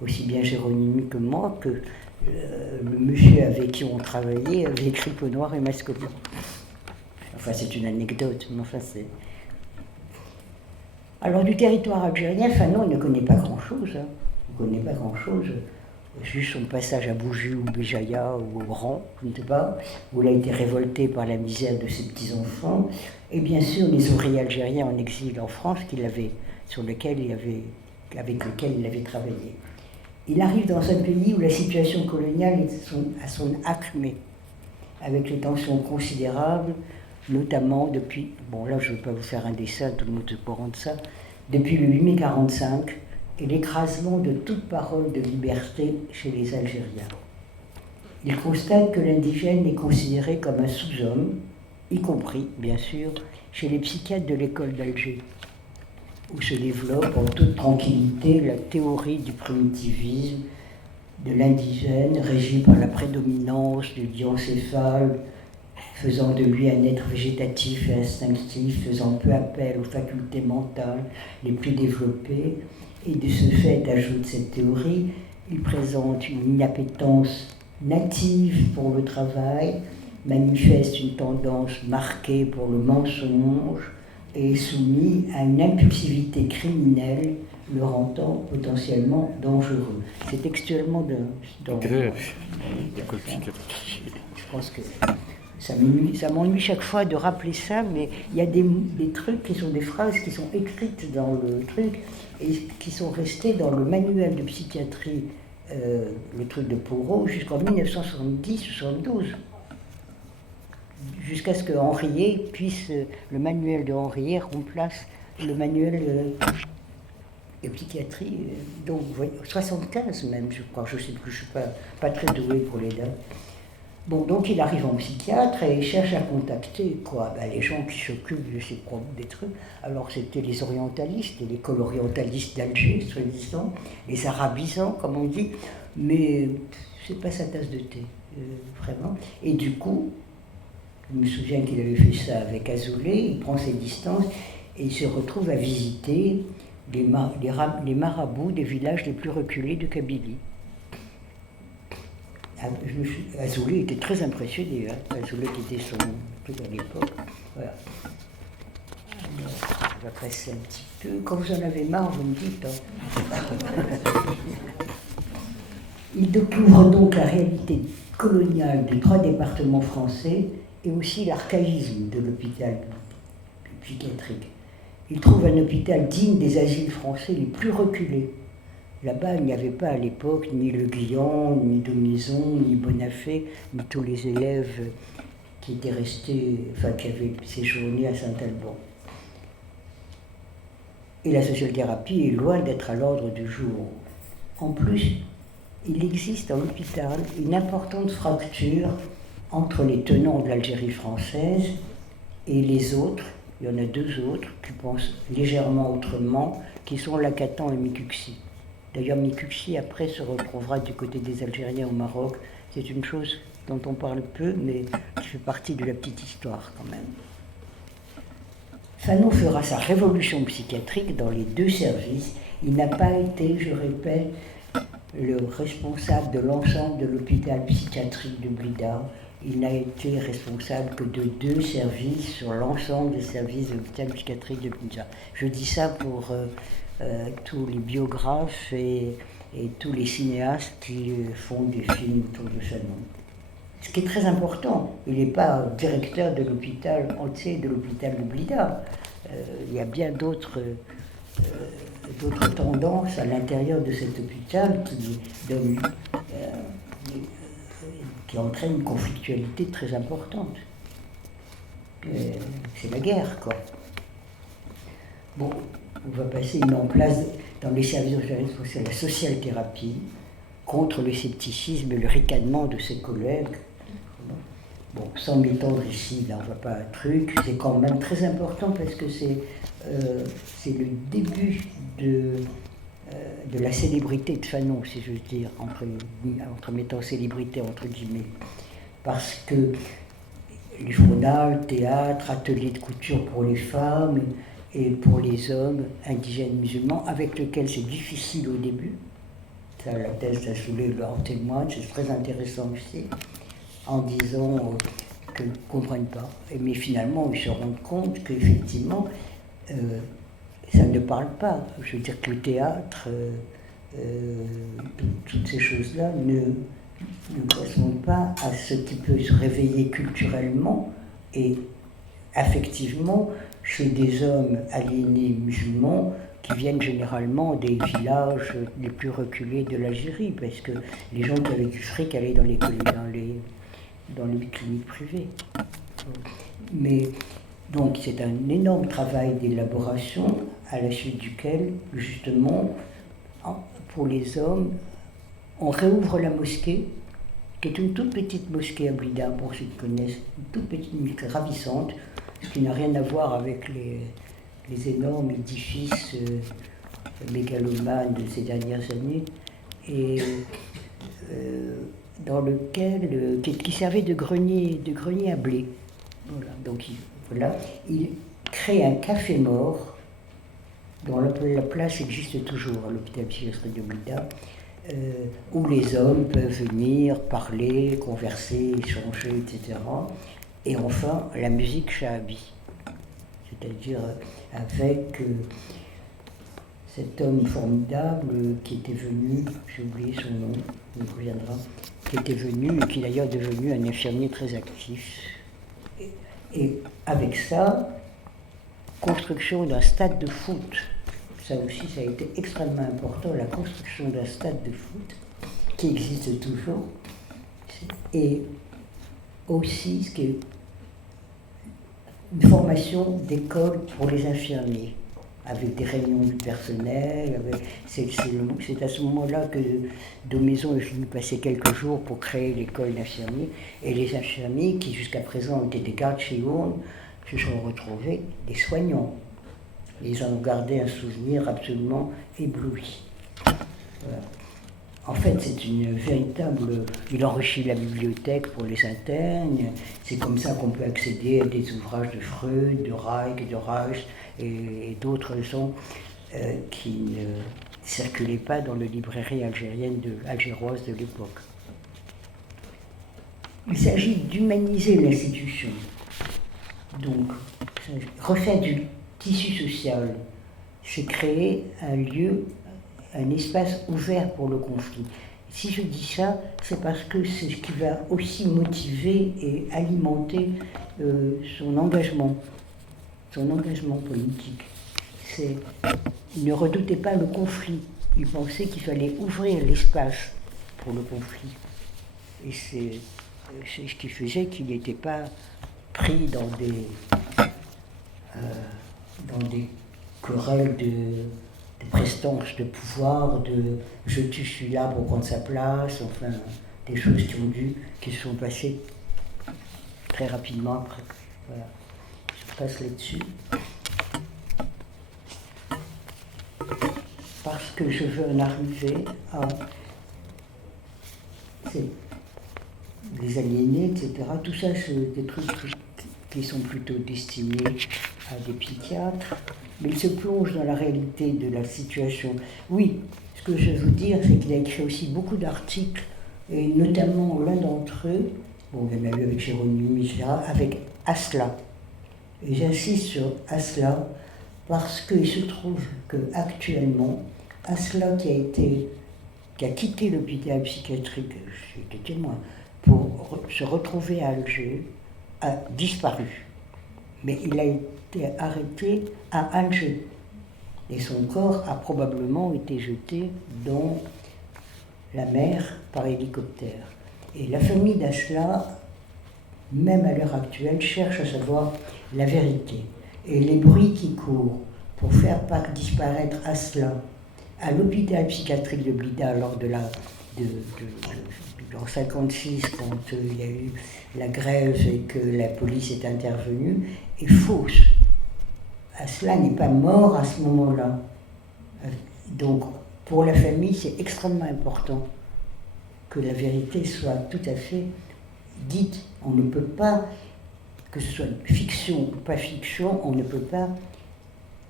aussi bien Jérôme que moi, que le monsieur avec qui on travaillait avait écrit Peau noire et masque blanc. Enfin, c'est une anecdote, mais enfin, c'est... Alors, du territoire algérien, Fanon ne connaît pas grand-chose. Hein. Il ne connaît pas grand-chose. Juste son passage à Bougie ou Béjaïa ou au Oran, je ne sais pas, où il a été révolté par la misère de ses petits-enfants. Et bien sûr, les ouvriers algériens en exil en France avec lequel il avait travaillé. Il arrive dans un pays où la situation coloniale est à son acme, avec des tensions considérables, notamment depuis, bon là je ne vais pas vous faire un dessin, tout le monde est au courant de ça, depuis le 8 mai 1945 et l'écrasement de toute parole de liberté chez les Algériens. Il constate que l'indigène est considéré comme un sous-homme, y compris, bien sûr, chez les psychiatres de l'école d'Alger, où se développe en toute tranquillité la théorie du primitivisme, de l'indigène, régi par la prédominance du diencéphale, faisant de lui un être végétatif et instinctif, faisant peu appel aux facultés mentales les plus développées, et de ce fait, ajoute cette théorie, Il présente une inappétence native pour le travail, manifeste une tendance marquée pour le mensonge et est soumis à une impulsivité criminelle le rendant potentiellement dangereux. C'est textuellement dans l'école psychiatrique. Je pense que ça m'ennuie chaque fois de rappeler ça, mais il y a des trucs qui sont des phrases qui sont écrites dans le truc et qui sont restées dans le manuel de psychiatrie, le truc de Porot, jusqu'en 1970-72. Jusqu'à ce que Henriet puisse, le manuel de Henriet remplace le manuel de psychiatrie, donc 75 même, je crois, je ne sais plus, je ne suis pas très douée pour les dates. Bon, donc il arrive en psychiatre et il cherche à contacter les gens qui s'occupent de ces problèmes, des trucs. Alors c'était les orientalistes, et l'école orientaliste d'Alger, soi-disant, les arabisants, comme on dit, mais c'est pas sa tasse de thé, vraiment. Et du coup, je me souviens qu'il avait fait ça avec Azoulay, il prend ses distances et il se retrouve à visiter les marabouts des villages les plus reculés de Kabylie. Azoulay était très impressionné, hein. Azoulay qui était son truc à l'époque. Voilà. Alors, on va passer un petit peu. Quand vous en avez marre, vous me dites. Hein. Il découvre donc la réalité coloniale des 3 départements français et aussi l'archaïsme de l'hôpital psychiatrique. Il trouve un hôpital digne des asiles français les plus reculés. Là-bas, il n'y avait pas à l'époque ni Le Guillon, ni Donnison, ni Bonafé, ni tous les élèves qui étaient restés, qui avaient séjourné à Saint-Alban. Et la sociothérapie est loin d'être à l'ordre du jour. En plus, il existe dans l'hôpital une importante fracture entre les tenants de l'Algérie française et les autres. Il y en a 2 autres qui pensent légèrement autrement, qui sont Lacatan et Mikuxi. D'ailleurs, Mikuxi, après, se retrouvera du côté des Algériens au Maroc. C'est une chose dont on parle peu, mais qui fait partie de la petite histoire, quand même. Fanon fera sa révolution psychiatrique dans les 2 services. Il n'a pas été, je répète, le responsable de l'ensemble de l'hôpital psychiatrique de Blida. Il n'a été responsable que de 2 services sur l'ensemble des services de l'hôpital psychiatrique de Blida. Je dis ça pour tous les biographes et tous les cinéastes qui font des films autour de Fanon. Ce qui est très important, il n'est pas directeur de l'hôpital entier, de l'hôpital de Blida. Il y a bien d'autres tendances à l'intérieur de cet hôpital qui entraînent une conflictualité très importante. C'est la guerre, quoi. Bon, on va passer, il met en place dans les services de la social-thérapie contre le scepticisme et le ricanement de ses collègues. Bon, sans m'étendre ici, là on ne voit pas un truc, c'est quand même très important parce que c'est le début de la célébrité de Fanon, si je veux dire, entre mettant célébrité entre guillemets. Parce que les journaux, théâtre, ateliers de couture pour les femmes et pour les hommes indigènes musulmans, avec lesquels c'est difficile au début. Ça, la thèse d'Azoulay en témoigne, c'est très intéressant aussi, en disant qu'ils ne comprennent pas. Mais finalement, ils se rendent compte qu'effectivement, ça ne parle pas. Je veux dire que le théâtre, toutes ces choses-là ne correspondent pas à ce qui peut se réveiller culturellement et affectivement chez des hommes aliénés musulmans qui viennent généralement des villages les plus reculés de l'Algérie, parce que les gens qui avaient du fric allaient dans les cliniques privées. Mais donc c'est un énorme travail d'élaboration à la suite duquel, justement, pour les hommes, on réouvre la mosquée, qui est une toute petite mosquée à Blida, pour ceux qui connaissent, une toute petite mosquée ravissante, ce qui n'a rien à voir avec les énormes édifices mégalomanes de ces dernières années, et dans lequel, qui servait de grenier à blé. Voilà, donc il crée un café mort, dont la place existe toujours à l'hôpital psychiatrique de Blida, où les hommes peuvent venir parler, converser, échanger, etc. Et enfin, la musique shahabi, c'est-à-dire avec cet homme formidable qui était venu, j'ai oublié son nom, il me reviendra, qui était venu et qui d'ailleurs est devenu un infirmier très actif. Et avec ça, construction d'un stade de foot. Ça aussi, ça a été extrêmement important, la construction d'un stade de foot qui existe toujours. Et aussi, ce qui est une formation d'école pour les infirmiers, avec des réunions du personnel. C'est à ce moment-là que Daumaison est venu passer quelques jours pour créer l'école d'infirmiers. Et les infirmiers, qui jusqu'à présent étaient des gardes chez Hourne, se sont retrouvés des soignants. Ils en ont gardé un souvenir absolument ébloui. Voilà. En fait, c'est une véritable... Il enrichit la bibliothèque pour les internes. C'est comme ça qu'on peut accéder à des ouvrages de Freud, de Reich, de Reich et d'autres gens qui ne circulaient pas dans les librairies algéroises de l'époque. Il s'agit d'humaniser l'institution. Donc, refaire du tissu social, c'est créer un lieu, un espace ouvert pour le conflit. Si je dis ça, c'est parce que c'est ce qui va aussi motiver et alimenter son engagement politique. Il ne redoutait pas le conflit, il pensait qu'il fallait ouvrir l'espace pour le conflit. Et c'est ce qui faisait qu'il n'était pas pris dans des querelles de prestance de pouvoir, de je tue celui-là pour prendre sa place, enfin, des choses qui se sont passées très rapidement après. Voilà. Je passe là-dessus. Parce que je veux en arriver à les aliénés, etc. Tout ça, c'est des trucs qui sont plutôt destinés à des psychiatres, mais il se plonge dans la réalité de la situation. Oui, ce que je veux dire, c'est qu'il a écrit aussi beaucoup d'articles, et notamment l'un d'entre eux, bon, il y en a eu avec Jérôme, etc., avec Asla. Et j'insiste sur Asla parce qu'il se trouve qu'actuellement, Asla qui a quitté l'hôpital psychiatrique, j'étais témoin, pour se retrouver à Alger, a disparu. Mais il a été arrêté à Alger. Et son corps a probablement été jeté dans la mer par hélicoptère. Et la famille d'Asla, même à l'heure actuelle, cherche à savoir la vérité. Et les bruits qui courent pour faire disparaître Asla à l'hôpital psychiatrique de Blida lors de en 1956, quand il y a eu la grève et que la police est intervenue, est fausse. Asla n'est pas mort à ce moment-là. Donc, pour la famille, c'est extrêmement important que la vérité soit tout à fait dite. On ne peut pas, que ce soit fiction ou pas fiction, on ne peut pas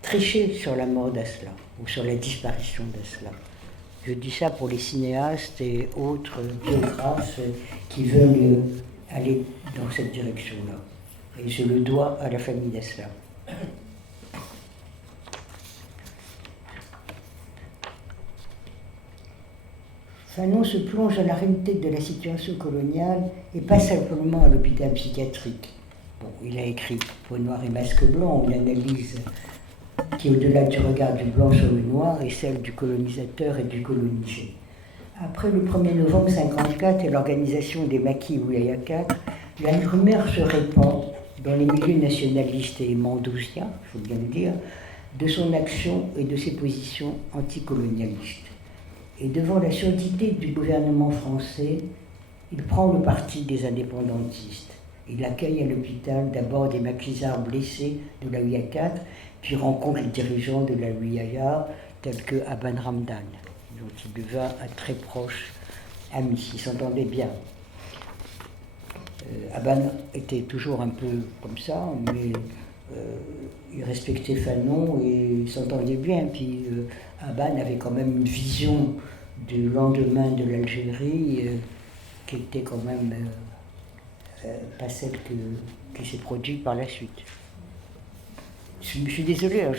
tricher sur la mort d'Asla ou sur la disparition d'Asla. Je dis ça pour les cinéastes et autres biographes qui veulent aller dans cette direction-là. Et je le dois à la famille d'Asla. Fanon se plonge dans la réalité de la situation coloniale et pas simplement à l'hôpital psychiatrique. Bon, il a écrit Peau noire et masque blanc, une analyse qui, au-delà du regard du blanc sur le noir, est celle du colonisateur et du colonisé. Après le 1er novembre 1954 et l'organisation des maquis Wilaya 4, la rumeur se répand dans les milieux nationalistes et mandousiens, il faut bien le dire, de son action et de ses positions anticolonialistes. Et devant la surdité du gouvernement français, il prend le parti des indépendantistes. Il accueille à l'hôpital d'abord des maquisards blessés de la Wilaya 4, puis rencontre les dirigeants de la Wilaya, tels que Aban Ramdan, dont il devint un très proche ami. Ils s'entendaient bien. Aban était toujours un peu comme ça, mais il respectait Fanon et il s'entendait bien. Puis Aban avait quand même une vision du lendemain de l'Algérie, qui était quand même pas celle qui s'est produite par la suite. Je suis désolé, hein,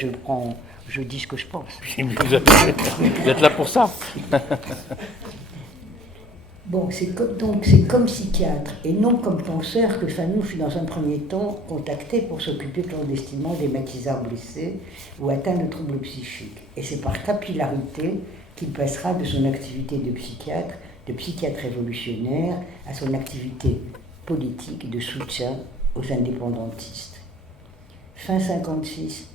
je dis ce que je pense. Vous êtes là pour ça. Bon, c'est comme psychiatre et non comme penseur que Fanon fut dans un premier temps contacté pour s'occuper clandestinement des maquisards blessés ou atteints de troubles psychiques. Et c'est par capillarité qu'il passera de son activité de psychiatre révolutionnaire, à son activité politique de soutien aux indépendantistes. Fin 1956,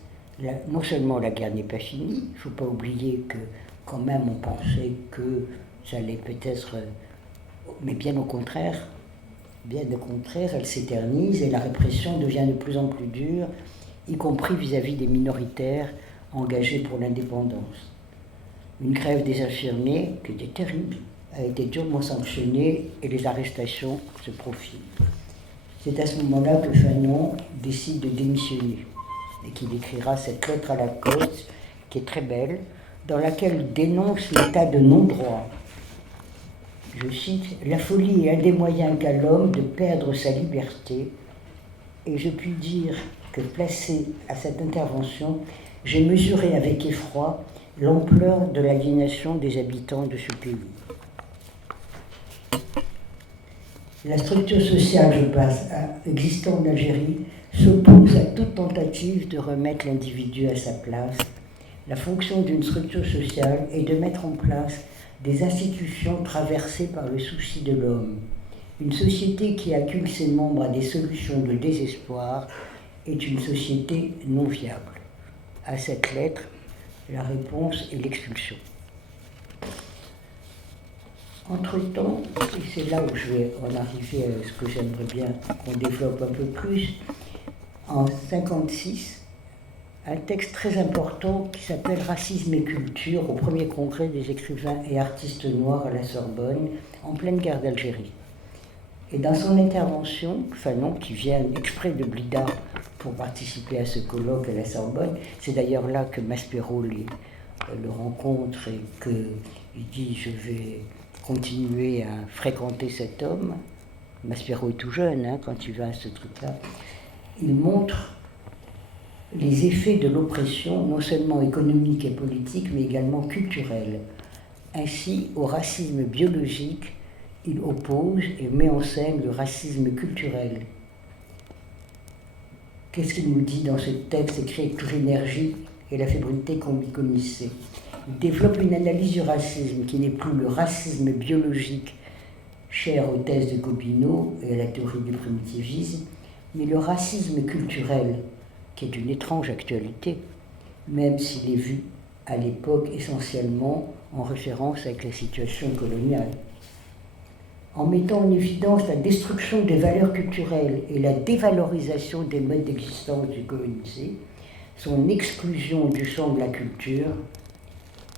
non seulement la guerre n'est pas finie, il ne faut pas oublier que quand même on pensait que ça allait peut-être... Mais bien au contraire, elle s'éternise et la répression devient de plus en plus dure, y compris vis-à-vis des minoritaires engagés pour l'indépendance. Une grève des infirmiers, qui était terrible, a été durement sanctionnée et les arrestations se profilent. C'est à ce moment-là que Fanon décide de démissionner et qu'il écrira cette lettre à Lacoste, qui est très belle, dans laquelle il dénonce l'état de non-droit. Je cite, « La folie est un des moyens qu'a l'homme de perdre sa liberté, et je puis dire que placé à cette intervention, j'ai mesuré avec effroi l'ampleur de l'aliénation des habitants de ce pays. » La structure sociale, existant en Algérie, s'oppose à toute tentative de remettre l'individu à sa place. La fonction d'une structure sociale est de mettre en place des institutions traversées par le souci de l'homme. Une société qui accule ses membres à des solutions de désespoir est une société non viable. À cette lettre, la réponse est l'expulsion. Entre-temps, et c'est là où je vais en arriver à ce que j'aimerais bien qu'on développe un peu plus, en 1956, un texte très important qui s'appelle « Racisme et culture » au premier congrès des écrivains et artistes noirs à la Sorbonne, en pleine guerre d'Algérie. Et dans son intervention, Fanon, qui vient exprès de Blida pour participer à ce colloque à la Sorbonne, c'est d'ailleurs là que Maspero le rencontre et qu'il dit « je vais continuer à fréquenter cet homme ». Maspero est tout jeune hein, quand il va à ce truc-là. Il montre les effets de l'oppression, non seulement économique et politique, mais également culturelle. Ainsi, au racisme biologique, il oppose et met en scène le racisme culturel. Qu'est-ce qu'il nous dit dans ce texte écrit avec toute l'énergie et la fébrilité qu'on lui connaissait? Il développe une analyse du racisme qui n'est plus le racisme biologique cher aux thèses de Gobineau et à la théorie du primitivisme, mais le racisme culturel, qui est d'une étrange actualité, même s'il est vu à l'époque essentiellement en référence avec la situation coloniale. En mettant en évidence la destruction des valeurs culturelles et la dévalorisation des modes d'existence du colonisé, son exclusion du champ de la culture,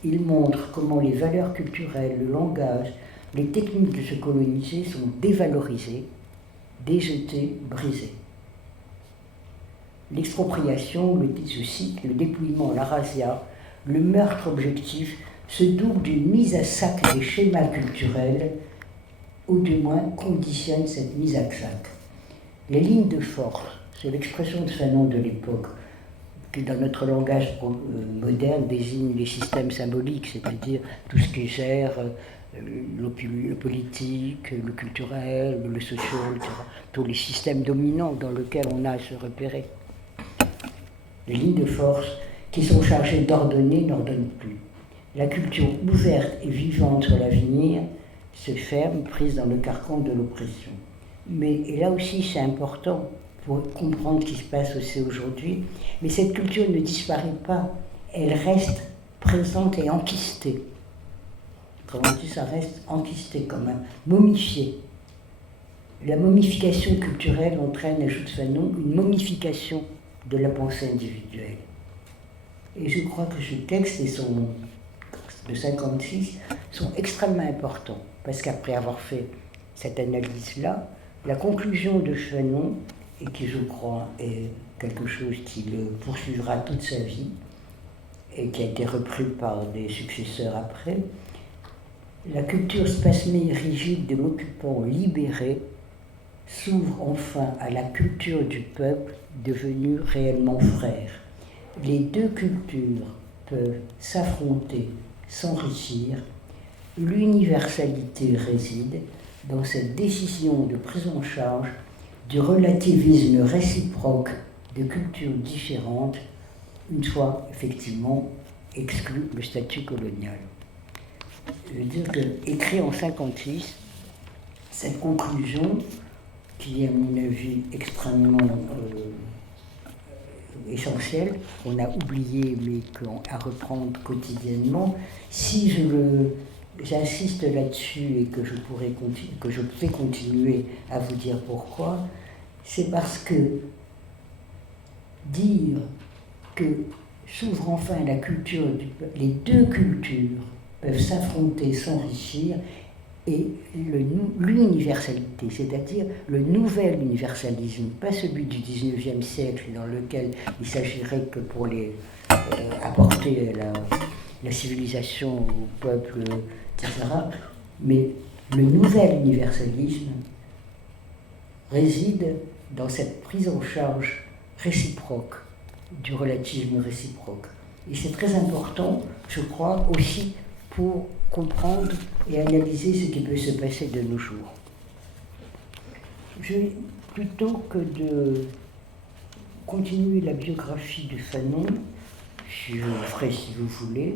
il montre comment les valeurs culturelles, le langage, les techniques de ce colonisé sont dévalorisées, déjetées, brisées. L'expropriation, je cite, le dépouillement, la razzia, le meurtre objectif se double d'une mise à sac des schémas culturels, ou du moins conditionne cette mise à sac. Les lignes de force, c'est l'expression de Fanon de l'époque, qui dans notre langage moderne désigne les systèmes symboliques, c'est-à-dire tout ce qui gère le politique, le culturel, le social, etc. Tous les systèmes dominants dans lesquels on a à se repérer. Les lignes de force qui sont chargées d'ordonner n'ordonnent plus. La culture ouverte et vivante sur l'avenir se ferme, prise dans le carcan de l'oppression. Et là aussi, c'est important pour comprendre ce qui se passe aussi aujourd'hui. Mais cette culture ne disparaît pas, elle reste présente et enquistée. Comme on dit, ça reste enquisté quand même, momifié. La momification culturelle entraîne, ajoute Fanon, une momification de la pensée individuelle. Et je crois que ce texte et son de 1956 sont extrêmement importants, parce qu'après avoir fait cette analyse-là, la conclusion de Fanon, et qui je crois est quelque chose qui le poursuivra toute sa vie, et qui a été repris par des successeurs après, La culture spasmée et rigide de l'occupant libéré s'ouvre enfin à la culture du peuple devenu réellement frère. Les deux cultures peuvent s'affronter, s'enrichir. L'universalité réside dans cette décision de prise en charge du relativisme réciproque de cultures différentes, une fois effectivement exclu le statut colonial. Je veux dire que, écrit en 1956, cette conclusion, qui est à mon avis extrêmement essentielle, qu'on a oublié mais à reprendre quotidiennement, si j'insiste là-dessus et que je vais continuer à vous dire pourquoi, c'est parce que dire que s'ouvre enfin la culture, les deux cultures peuvent s'affronter, s'enrichir, et l'universalité, c'est-à-dire le nouvel universalisme, pas celui du XIXe siècle dans lequel il s'agirait que pour apporter la civilisation au peuple, etc. Mais le nouvel universalisme réside dans cette prise en charge réciproque, du relativisme réciproque. Et c'est très important, je crois, aussi pour comprendre et analyser ce qui peut se passer de nos jours. Plutôt que de continuer la biographie de Fanon, je le ferai si vous voulez,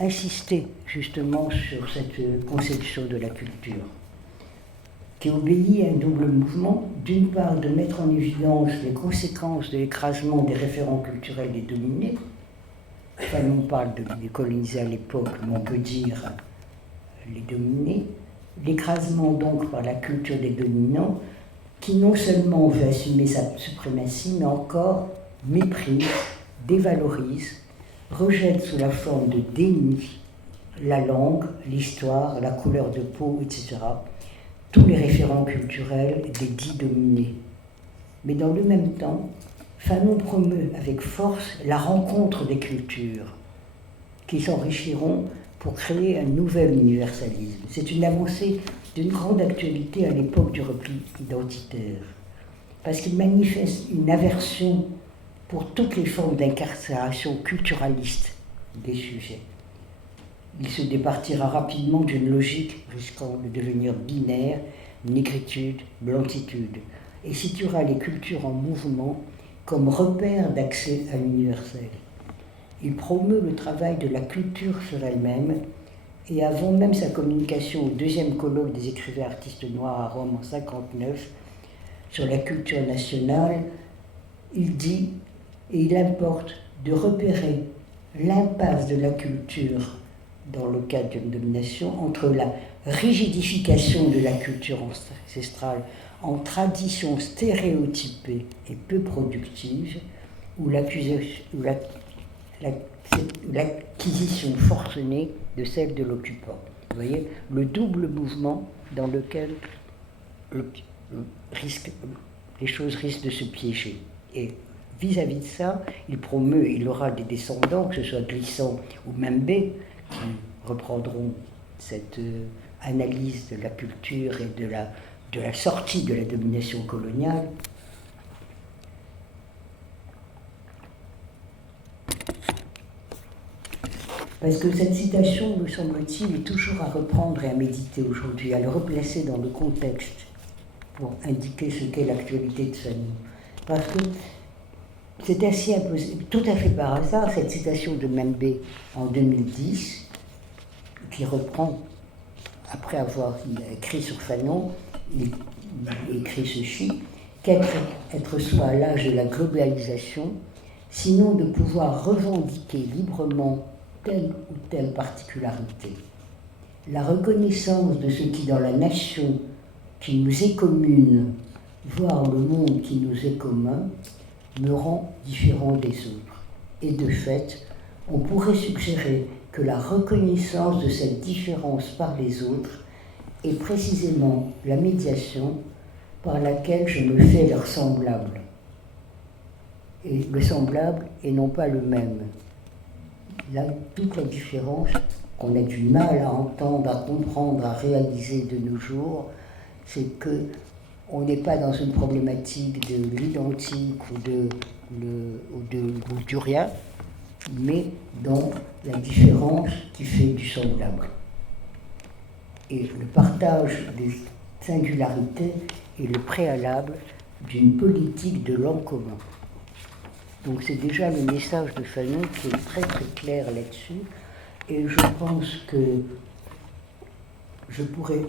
insister justement sur cette conception de la culture, qui obéit à un double mouvement, d'une part de mettre en évidence les conséquences de l'écrasement des référents culturels des dominés. Fanon parle des colonisés à l'époque, mais on peut dire les dominés. L'écrasement donc par la culture des dominants, qui non seulement veut assumer sa suprématie, mais encore méprise, dévalorise, rejette sous la forme de déni la langue, l'histoire, la couleur de peau, etc., tous les référents culturels des dits dominés. Mais dans le même temps, Fanon promeut avec force la rencontre des cultures qui s'enrichiront pour créer un nouvel universalisme. C'est une avancée d'une grande actualité à l'époque du repli identitaire, parce qu'il manifeste une aversion pour toutes les formes d'incarcération culturaliste des sujets. Il se départira rapidement d'une logique risquant de devenir binaire, négritude, blanchitude, et situera les cultures en mouvement comme repère d'accès à l'universel. Il promeut le travail de la culture sur elle-même, et avant même sa communication au deuxième colloque des écrivains artistes noirs à Rome en 1959 sur la culture nationale, il dit, et il importe de repérer l'impasse de la culture dans le cadre d'une domination entre la rigidification de la culture ancestrale en tradition stéréotypée et peu productive, ou l'acquisition forcenée de celle de l'occupant. Vous voyez, le double mouvement dans lequel les choses risquent de se piéger. Et vis-à-vis de ça, il aura des descendants, que ce soit Glissant ou Membé, qui reprendront cette analyse de la culture et de la sortie de la domination coloniale. Parce que cette citation, me semble-t-il, est toujours à reprendre et à méditer aujourd'hui, à le replacer dans le contexte pour indiquer ce qu'est l'actualité de Fanon. Parce que c'est ainsi impossible, tout à fait par hasard, cette citation de Membé en 2010, qui reprend, après avoir écrit sur Fanon, il écrit ceci, qu'être soit à l'âge de la globalisation, sinon de pouvoir revendiquer librement telle ou telle particularité. La reconnaissance de ce qui dans la nation qui nous est commune, voire le monde qui nous est commun, me rend différent des autres. Et de fait, on pourrait suggérer que la reconnaissance de cette différence par les autres est précisément la médiation par laquelle je me fais leur semblable. Et le semblable et non pas le même. là, toute la différence qu'on a du mal à entendre, à comprendre, à réaliser de nos jours, c'est que on n'est pas dans une problématique de l'identique ou du rien, mais dans la différence qui fait du semblable. Et le partage des singularités est le préalable d'une politique de l'en commun. Donc c'est déjà le message de Fanon qui est très très clair là-dessus, et je pense que je pourrais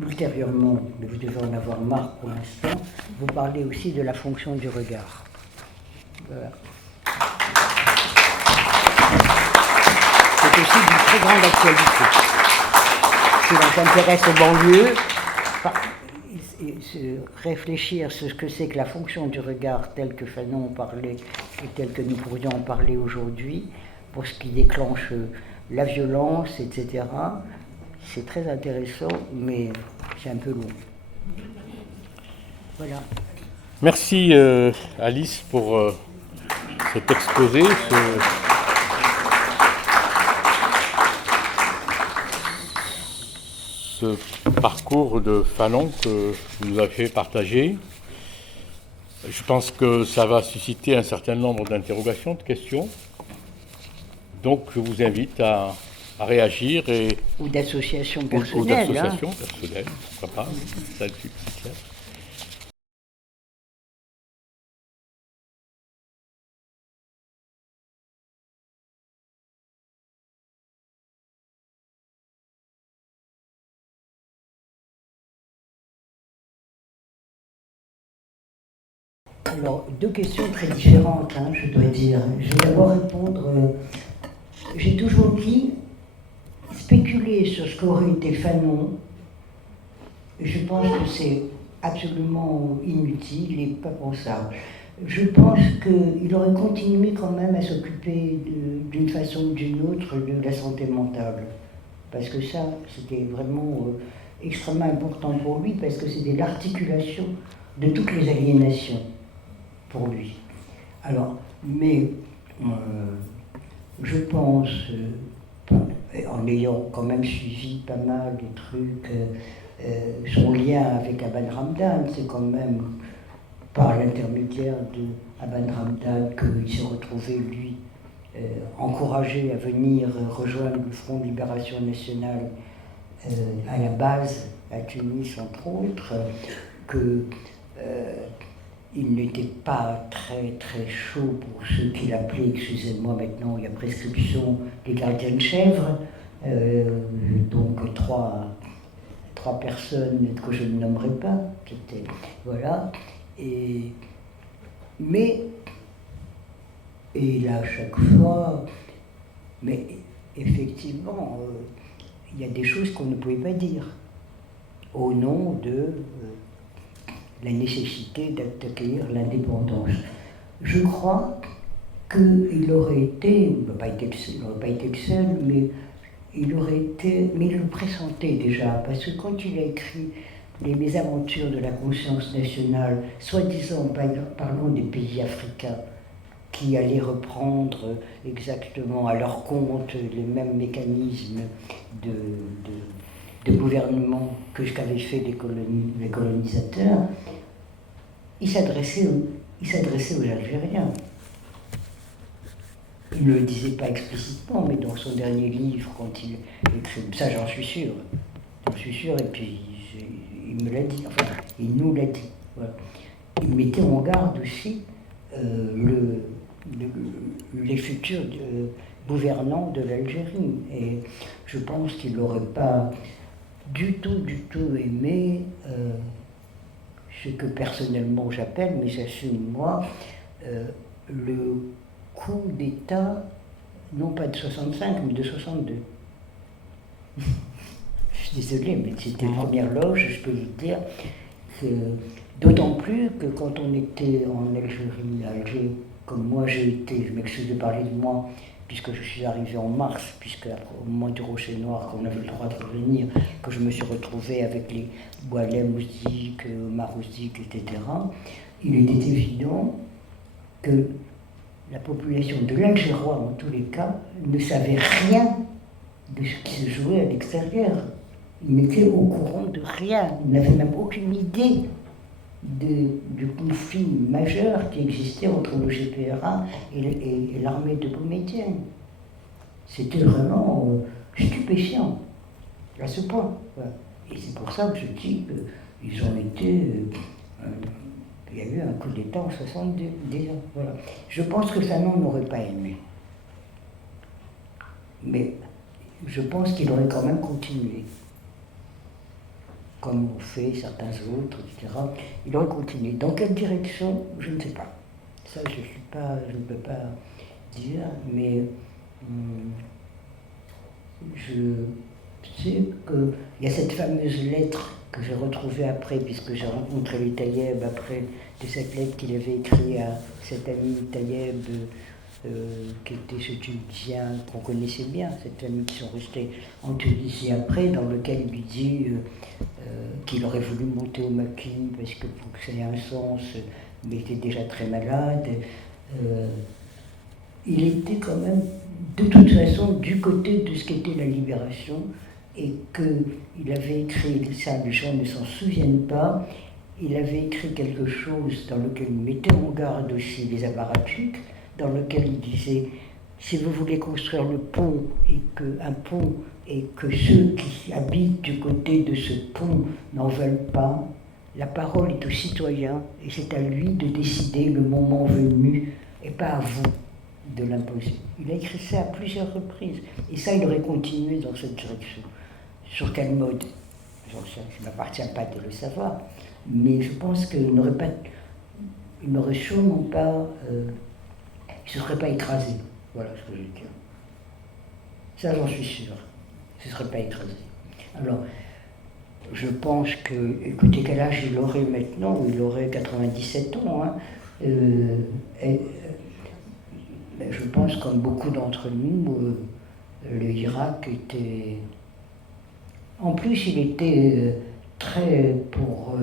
ultérieurement, mais vous devez en avoir marre pour l'instant, vous parler aussi de la fonction du regard. Voilà. C'est aussi d'une très grande actualité. Si l'on s'intéresse aux banlieues, réfléchir sur ce que c'est que la fonction du regard telle que Fanon parlait et telle que nous pourrions en parler aujourd'hui, pour ce qui déclenche la violence, etc., c'est très intéressant, mais c'est un peu long. Voilà. Merci Alice pour cet exposé, ce parcours de Fanon que vous nous avez fait partager. Je pense que ça va susciter un certain nombre d'interrogations, de questions. Donc je vous invite à réagir ou d'associations personnelles. Ou d'associations personnelles, pourquoi pas, ça le succès. Alors, deux questions très différentes, je dois dire. Je vais d'abord répondre. J'ai toujours dit, spéculer sur ce qu'aurait été Fanon, je pense que c'est absolument inutile et pas pensable. Je pense qu'il aurait continué quand même à s'occuper d'une façon ou d'une autre de la santé mentale. Parce que ça, c'était vraiment extrêmement important pour lui, parce que c'était l'articulation de toutes les aliénations pour lui. Alors, mais je pense, en ayant quand même suivi pas mal de trucs, son lien avec Aban Ramdan, c'est quand même par l'intermédiaire de Aban Ramdan qu'il s'est retrouvé, lui, encouragé à venir rejoindre le Front de Libération Nationale à la base, à Tunis entre autres, il n'était pas très très chaud pour ceux qu'il appelait, excusez-moi maintenant, il y a prescription, les gardiens de chèvre, donc trois personnes que je ne nommerai pas, c'était, voilà, mais là, à chaque fois, mais effectivement, il y a des choses qu'on ne pouvait pas dire, au nom de la nécessité d'accueillir l'indépendance. Je crois qu'il aurait été, il n'aurait pas été le seul, mais il le pressentait déjà, parce que quand il a écrit les mésaventures de la conscience nationale, soi-disant parlant des pays africains, qui allaient reprendre exactement à leur compte les mêmes mécanismes de gouvernement que ce qu'avaient fait les colonisateurs, il s'adressait aux Algériens. Il ne le disait pas explicitement, mais dans son dernier livre, quand il écrit, ça j'en suis sûr, et puis il me l'a dit, enfin, il nous l'a dit. Voilà. Il mettait en garde aussi les futurs gouvernants de l'Algérie. Et je pense qu'il n'aurait pas du tout aimé ce que personnellement j'appelle, mais j'assume moi, le coup d'État, non pas de 65, mais de 62. Je suis désolée, mais c'était la première loge, je peux vous dire que, d'autant plus que quand on était en Algérie, à Alger, comme moi j'ai été, je m'excuse de parler de moi, puisque je suis arrivée en mars, puisque au moment du Rocher Noir, qu'on avait le droit de revenir, que je me suis retrouvée avec les Boualem Ouzik, Omar Ouzik, etc., il était évident que la population de l'Algérois, en tous les cas, ne savait rien de ce qui se jouait à l'extérieur. Ils n'étaient au courant de rien, ils n'avaient même aucune idée du conflit majeur qui existait entre le GPRA et l'armée de Boumedienne. C'était vraiment stupéfiant, à ce point. Et c'est pour ça que je dis qu'ils ont été... il y a eu un coup d'État en 62, déjà. Voilà. Je pense que Fanon n'aurait pas aimé. Mais je pense qu'il aurait quand même continué. Comme l'ont fait certains autres, etc. Il aurait continué. Dans quelle direction, je ne sais pas. Ça, je ne peux pas dire, mais je sais qu'il y a cette fameuse lettre que j'ai retrouvée après, puisque j'ai rencontré les Taïeb après de cette lettre qu'il avait écrite à cet ami Taïeb, qui était ce Tunisien qu'on connaissait bien, cette famille qui sont restés en Tunisie après, dans lequel il lui dit qu'il aurait voulu monter au Maquis parce que pour que ça ait un sens, mais il était déjà très malade. Il était quand même, de toute façon, du côté de ce qu'était la libération, et qu'il avait écrit, ça les gens ne s'en souviennent pas, il avait écrit quelque chose dans lequel il mettait en garde aussi les apparatchiks, dans lequel il disait, si vous voulez construire le pont, et que ceux qui habitent du côté de ce pont n'en veulent pas, la parole est aux citoyens, et c'est à lui de décider le moment venu, et pas à vous de l'imposer. Il a écrit ça à plusieurs reprises, et ça, il aurait continué dans cette direction. Sur quel mode? Ça ne m'appartient pas de le savoir, mais je pense qu'il n'aurait sûrement pas... il ne se serait pas écrasé. Voilà ce que je veux dire. Ça, j'en suis sûr. Il ne se serait pas écrasé. Alors, je pense que... Écoutez, quel âge il aurait maintenant? Il aurait 97 ans. Hein. Je pense, comme beaucoup d'entre nous, le Irak était... En plus, il était très pour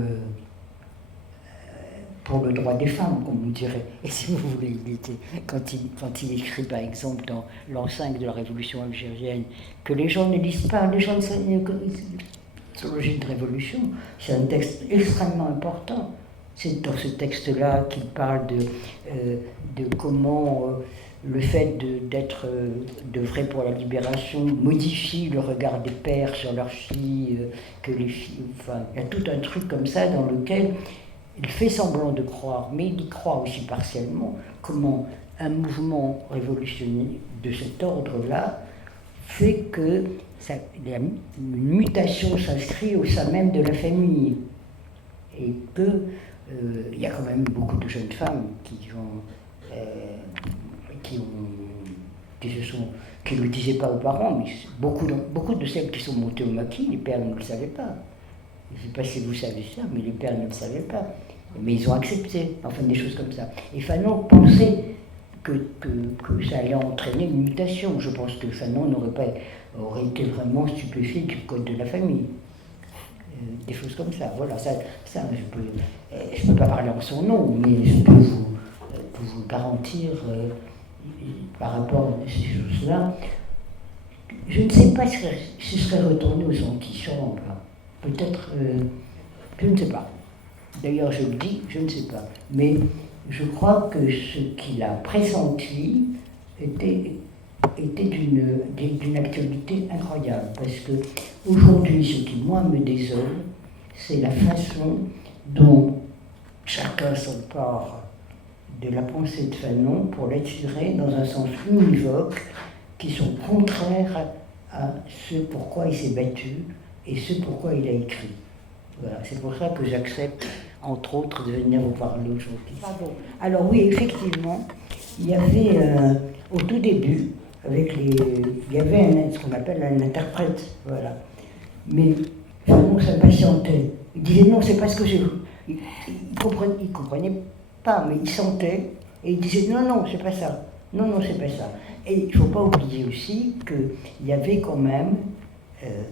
le droit des femmes, comme on dirait. Et si vous voulez, quand il écrit, par exemple, dans l'an 5 de la Révolution algérienne, que les gens ne lisent pas, les gens ne savent pas sociologie de révolution, c'est un texte extrêmement important. C'est dans ce texte-là qu'il parle de comment le fait d'œuvrer pour la libération modifie le regard des pères sur leurs filles, que les filles... Enfin, il y a tout un truc comme ça dans lequel il fait semblant de croire, mais il y croit aussi partiellement, comment un mouvement révolutionnaire de cet ordre-là fait que une mutation s'inscrit au sein même de la famille. Et il y a quand même beaucoup de jeunes femmes qui ne le disaient pas aux parents, mais beaucoup de celles qui sont montées au maquis, les pères ne le savaient pas. Je ne sais pas si vous savez ça, mais les pères ne le savaient pas. Mais ils ont accepté, enfin des choses comme ça. Et Fanon pensait que ça allait entraîner une mutation. Je pense que Fanon aurait été vraiment stupéfait du code de la famille. Des choses comme ça. Voilà, ça je peux pas parler en son nom, mais je peux vous garantir, par rapport à ces choses-là, je ne sais pas si je serais retourné aux antichambres. Peut-être, je ne sais pas. D'ailleurs, je le dis, je ne sais pas. Mais je crois que ce qu'il a pressenti était d'une actualité incroyable. Parce que aujourd'hui, ce qui, moi, me désole, c'est la façon dont chacun s'empare de la pensée de Fanon pour l'attirer dans un sens univoque qui sont contraires à ce pourquoi il s'est battu et ce pourquoi il a écrit. Voilà, c'est pour ça que j'accepte, entre autres, de venir vous parler aujourd'hui. Pardon. Alors oui, effectivement, il y avait, au tout début, il y avait ce qu'on appelle un interprète, voilà. Mais Fanon s'impatientait. Il disait non, c'est pas ce que j'ai... Il comprenait pas, mais il sentait, et il disait non, c'est pas ça. Non, c'est pas ça. Et il ne faut pas oublier aussi qu'il y avait quand même,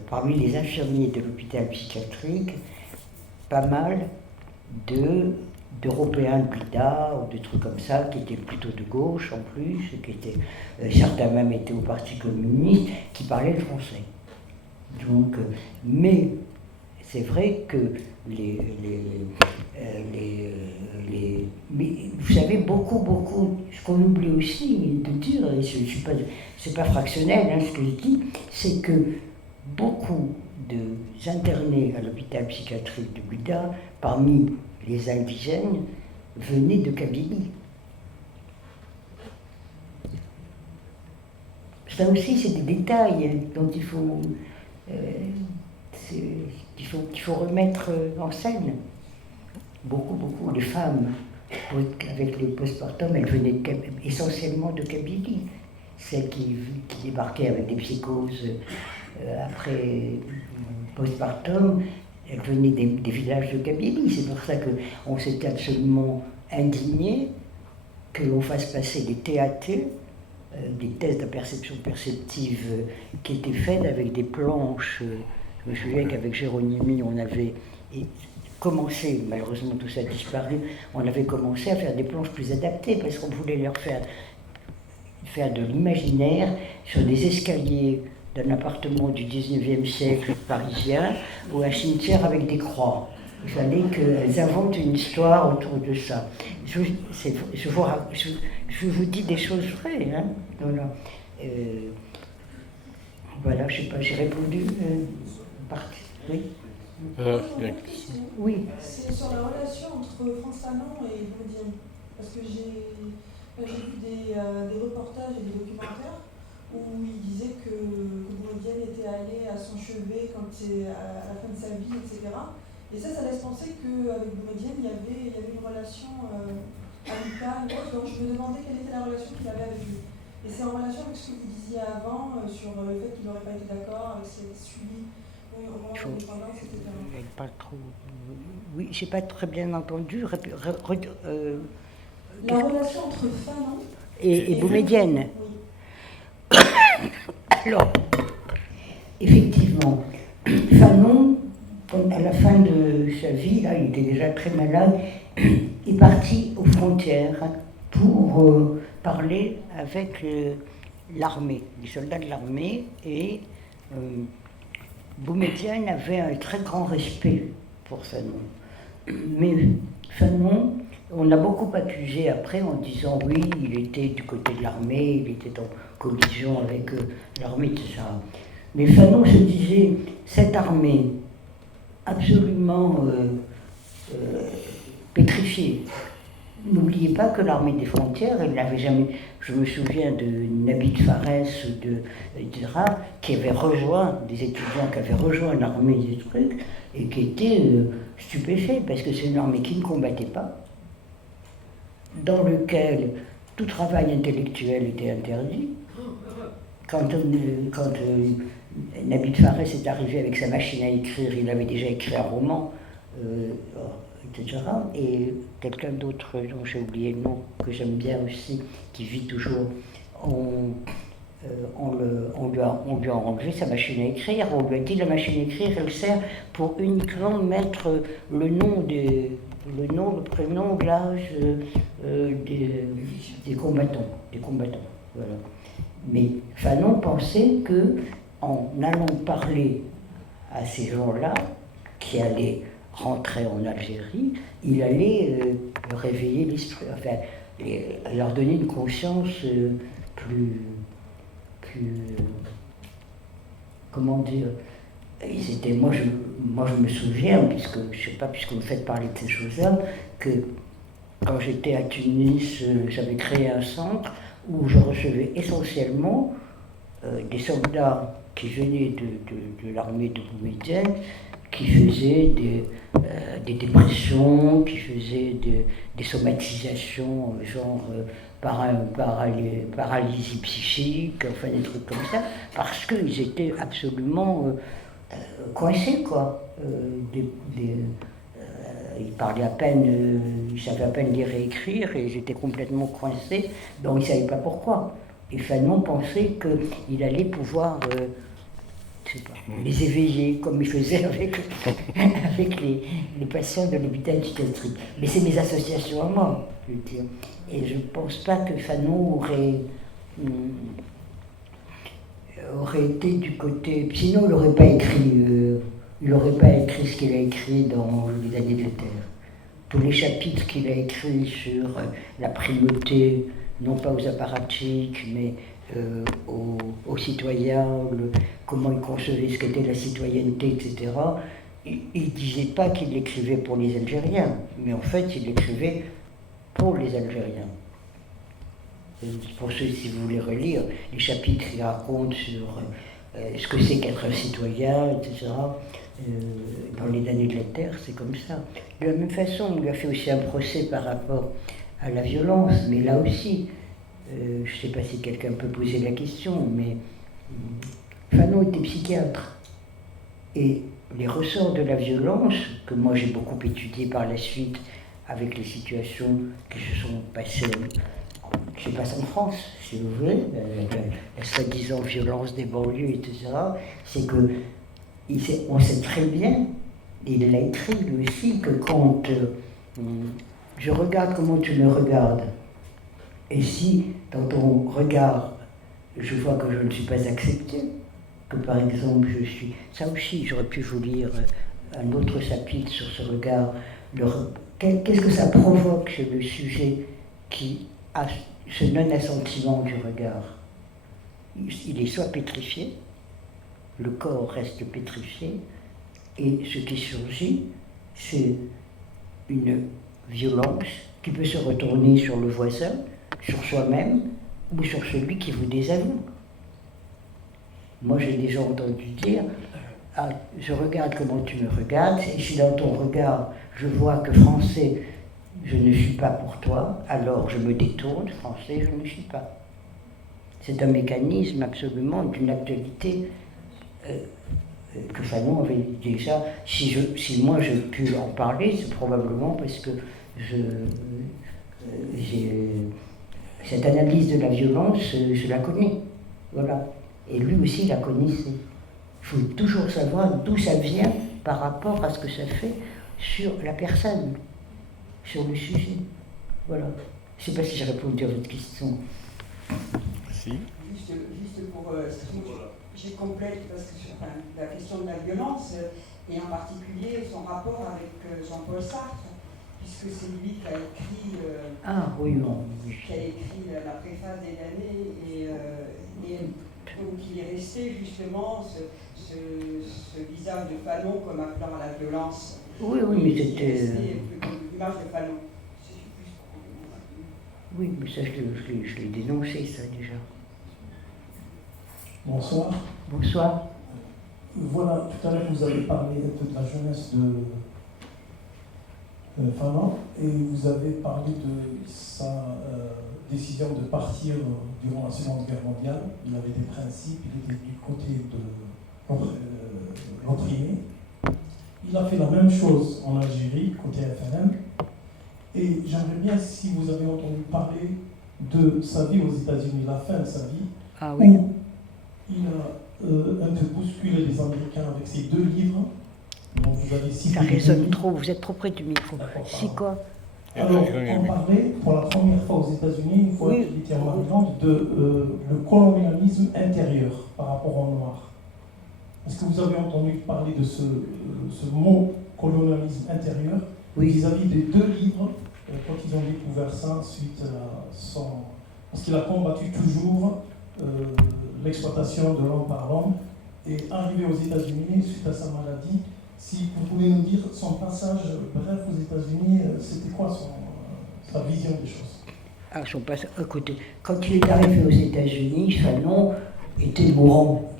parmi les infirmiers de l'hôpital psychiatrique, pas mal d'Européens de Blida, ou des trucs comme ça, qui étaient plutôt de gauche en plus, qui étaient, certains même étaient au Parti communiste, qui parlaient le français. Donc, mais c'est vrai que mais vous savez, beaucoup, ce qu'on oublie aussi de dire, et c'est pas fractionnel ce que je dis, c'est que beaucoup d'internés à l'hôpital psychiatrique de Blida, parmi les indigènes, venaient de Kabylie. Ça aussi, c'est des détails dont il faut remettre en scène. Beaucoup, les femmes, avec les postpartum, elles venaient essentiellement de Kabylie. Celles qui débarquaient avec des psychoses après postpartum, elles venaient des villages de Kabylie. C'est pour ça qu'on s'était absolument indigné que l'on fasse passer des TAT, des tests de perception perceptive qui étaient faits avec des planches. Je me souviens qu'avec Géronimi, on avait commencé, malheureusement tout ça a disparu, on avait commencé à faire des planches plus adaptées parce qu'on voulait leur faire de l'imaginaire sur des escaliers d'un appartement du 19e siècle parisien ou un cimetière avec des croix. Il fallait qu'elles inventent une histoire autour de ça. Je vous dis des choses vraies. Voilà, je ne sais pas, j'ai répondu. Oui. Oui. C'est sur la relation entre Frantz Fanon et Boumedienne. Parce que j'ai vu des reportages et des documentaires où il disait que Boumedienne était allé à son chevet à la fin de sa vie, etc. Et ça laisse penser qu'avec Boumedienne, il y avait une relation amicale. Donc je me demandais quelle était la relation qu'il avait avec lui. Et c'est en relation avec ce que vous disiez avant sur le fait qu'il n'aurait pas été d'accord avec ce qui avait suivi. Pas trop. Oui, j'ai pas très bien entendu. La relation entre Fanon et Boumedienne. Oui. Alors, effectivement, Fanon, à la fin de sa vie, là, il était déjà très malade, est parti aux frontières pour parler avec l'armée, les soldats de l'armée, et Boumedienne avait un très grand respect pour Fanon. Mais Fanon, on l'a beaucoup accusé après en disant oui, il était du côté de l'armée, il était en collision avec l'armée, etc. Mais Fanon se disait, cette armée absolument pétrifiée. N'oubliez pas que l'armée des frontières, elle n'avait jamais. Je me souviens de Nabil Fares, etc., qui avait rejoint, des étudiants qui avaient rejoint l'armée des trucs, et qui étaient stupéfaits, parce que c'est une armée qui ne combattait pas, dans lequel tout travail intellectuel était interdit. Quand Nabil Fares est arrivé avec sa machine à écrire, il avait déjà écrit un roman, etc. Et quelqu'un d'autre dont j'ai oublié le nom, que j'aime bien aussi, qui vit toujours, on lui a enlevé sa machine à écrire, on lui a dit la machine à écrire, elle sert pour uniquement mettre le nom, le prénom, l'âge des combattants. Voilà. Mais Fanon pensait que, en allant parler à ces gens-là, qui allaient rentrer en Algérie, il allait réveiller l'esprit, enfin, leur donner une conscience plus comment dire, ils étaient, moi je me souviens, puisque vous faites parler de ces choses-là, que quand j'étais à Tunis, j'avais créé un centre où je recevais essentiellement des soldats qui venaient de l'armée de Boumedienne, qui faisaient des dépressions, qui faisaient des somatisations, genre paralysie psychique, enfin des trucs comme ça, parce qu'ils étaient absolument coincés, quoi. Ils parlaient à peine, ils savaient à peine lire et écrire, et ils étaient complètement coincés, donc ils ne savaient pas pourquoi. Et Fanon pensait qu'il allait pouvoir je sais pas, les éveiller, comme il faisait avec, avec les patients de l'hôpital psychiatrique. Mais c'est mes associations à moi, je veux dire. Et je ne pense pas que Fanon aurait été du côté... Sinon, il n'aurait pas écrit ce qu'il a écrit dans Les années de la Terre. Tous les chapitres qu'il a écrits sur la primauté, non pas aux apparatchiks, mais aux citoyens, comment il concevait ce qu'était la citoyenneté, etc. Il ne disait pas qu'il l'écrivait pour les Algériens, mais en fait, il l'écrivait pour les Algériens. Pour ceux, si vous voulez relire, les chapitres qu'il raconte sur ce que c'est qu'être un citoyen, etc. Dans Les années de la Terre, c'est comme ça. De la même façon, on lui a fait aussi un procès par rapport à la violence, mais là aussi, je ne sais pas si quelqu'un peut poser la question, mais Fanon était psychiatre. Et les ressorts de la violence, que moi j'ai beaucoup étudié par la suite, avec les situations qui se sont passées, je sais pas, en France, si vous voulez, la soi-disant violence des banlieues, etc., c'est que on sait très bien, et il l'a écrit lui aussi, que quand je regarde comment tu me regardes, et si dans ton regard je vois que je ne suis pas acceptée, que par exemple je suis... Ça aussi, j'aurais pu vous lire un autre chapitre sur ce regard. Qu'est-ce que ça provoque chez le sujet qui a ce non-assentiment du regard? Il est soit pétrifié, le corps reste pétrifié, et ce qui surgit, c'est une violence qui peut se retourner sur le voisin, sur soi-même, ou sur celui qui vous désavoue. Moi, j'ai déjà entendu dire, ah, je regarde comment tu me regardes, et si dans ton regard, je vois que français, je ne suis pas pour toi, alors je me détourne, français, je ne suis pas. C'est un mécanisme absolument d'une actualité que Fanon avait déjà. Si moi j'ai pu en parler, c'est probablement parce que cette analyse de la violence, je la connais. Voilà. Et lui aussi la connaissait. Il faut toujours savoir d'où ça vient par rapport à ce que ça fait sur la personne, sur le sujet. Voilà. Je ne sais pas si j'ai répondu à votre question. Merci. Juste pour... je complète parce que sur la question de la violence, et en particulier son rapport avec Jean-Paul Sartre, puisque c'est lui qui a écrit, qui a écrit la préface des années, et donc il est resté justement ce visage de Fanon comme appelant à la violence. Oui, mais c'était... L'image de Fanon. Oui, mais ça, je l'ai dénoncé, ça, déjà. Bonsoir. Bonsoir. Voilà, tout à l'heure, vous avez parlé un peu de la jeunesse de Fanon, et vous avez parlé de sa décision de partir durant la Seconde Guerre mondiale. Il avait des principes, il était du côté de l'opprimé. Il a fait la même chose en Algérie, côté FLN. Et j'aimerais bien, si vous avez entendu parler de sa vie aux États-Unis, la fin de sa vie, où il a un peu bousculé les Américains avec ses 2 livres. dont vous avez cité. Ça résonne trop, vous êtes trop près du micro. C'est quoi? Alors, on parlait pour la première fois aux États-Unis, une fois qu'il était en Maryland, de le colonialisme intérieur par rapport aux Noirs. Est-ce que vous avez entendu parler de ce mot colonialisme intérieur vis-à-vis des 2 livres quand ils ont découvert ça suite à son... Parce qu'il a combattu toujours l'exploitation de l'homme par l'homme, et arrivé aux États-Unis suite à sa maladie, si vous pouvez nous dire son passage bref aux États-Unis, c'était quoi sa vision des choses? Ah, son passage, écoutez, quand il est arrivé aux États-Unis, Fanon était mourant.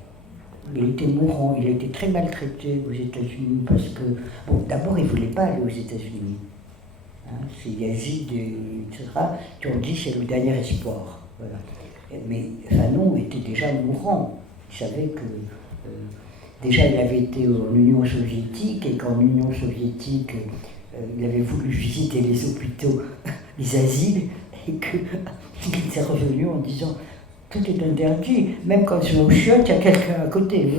Il était mourant, il a été très maltraité aux États-Unis parce que, bon, d'abord, il ne voulait pas aller aux États-Unis. Hein, c'est Yazid, etc., qui ont dit c'est le dernier espoir. Voilà. Mais Fanon était déjà mourant. Il savait que, déjà, il avait été en Union soviétique, et qu'en Union soviétique, il avait voulu visiter les hôpitaux, les asiles, et qu'il était revenu en disant Tout est interdit. Même quand je vais au chiottes, il y a quelqu'un à côté.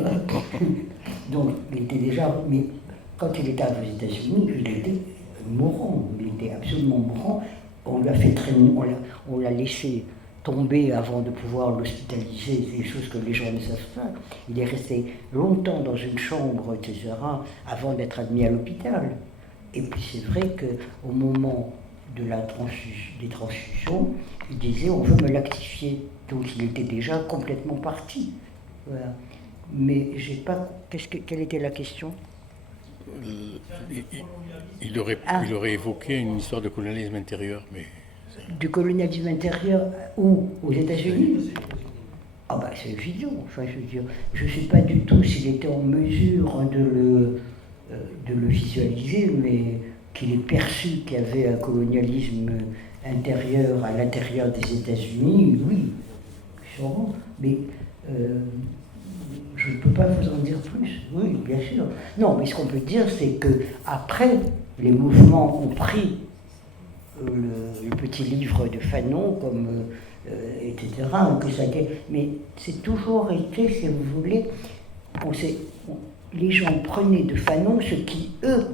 Donc, il était déjà... Mais quand il était aux États-Unis, il était mourant. Il était absolument mourant. On lui a fait traîner, on l'a laissé tomber avant de pouvoir l'hospitaliser, des choses que les gens ne savent pas. Il est resté longtemps dans une chambre, etc., avant d'être admis à l'hôpital. Et puis c'est vrai qu'au moment de des transfusions, il disait on veut me lactifier. Donc il était déjà complètement parti. Voilà. Mais j'ai pas. Quelle était la question? Il aurait évoqué une histoire de colonialisme intérieur, mais... Du colonialisme intérieur où? Aux États-Unis? Ah bah c'est évident. Enfin, je veux dire, je ne sais pas du tout s'il était en mesure de le visualiser, mais qu'il ait perçu qu'il y avait un colonialisme intérieur à l'intérieur des États-Unis, oui, sûrement. Mais je ne peux pas vous en dire plus. Oui, bien sûr. Non, mais ce qu'on peut dire, c'est que après, les mouvements ont pris le petit livre de Fanon, comme etc. Que ça mais c'est toujours été, si vous voulez, les gens prenaient de Fanon ce qui, eux,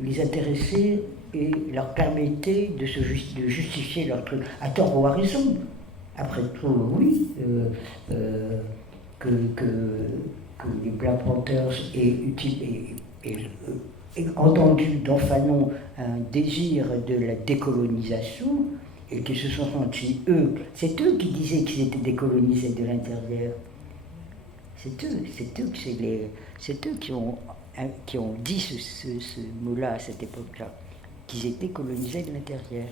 les intéressait et leur permettait de justifier leur truc, à tort ou à raison. Après tout, oui, que les Black Panthers aient entendu dans Fanon un désir de la décolonisation et qu'ils se sont sentis, c'est eux qui disaient qu'ils étaient décolonisés de l'intérieur. C'est eux qui ont dit ce mot-là à cette époque-là, qu'ils étaient colonisés de l'intérieur.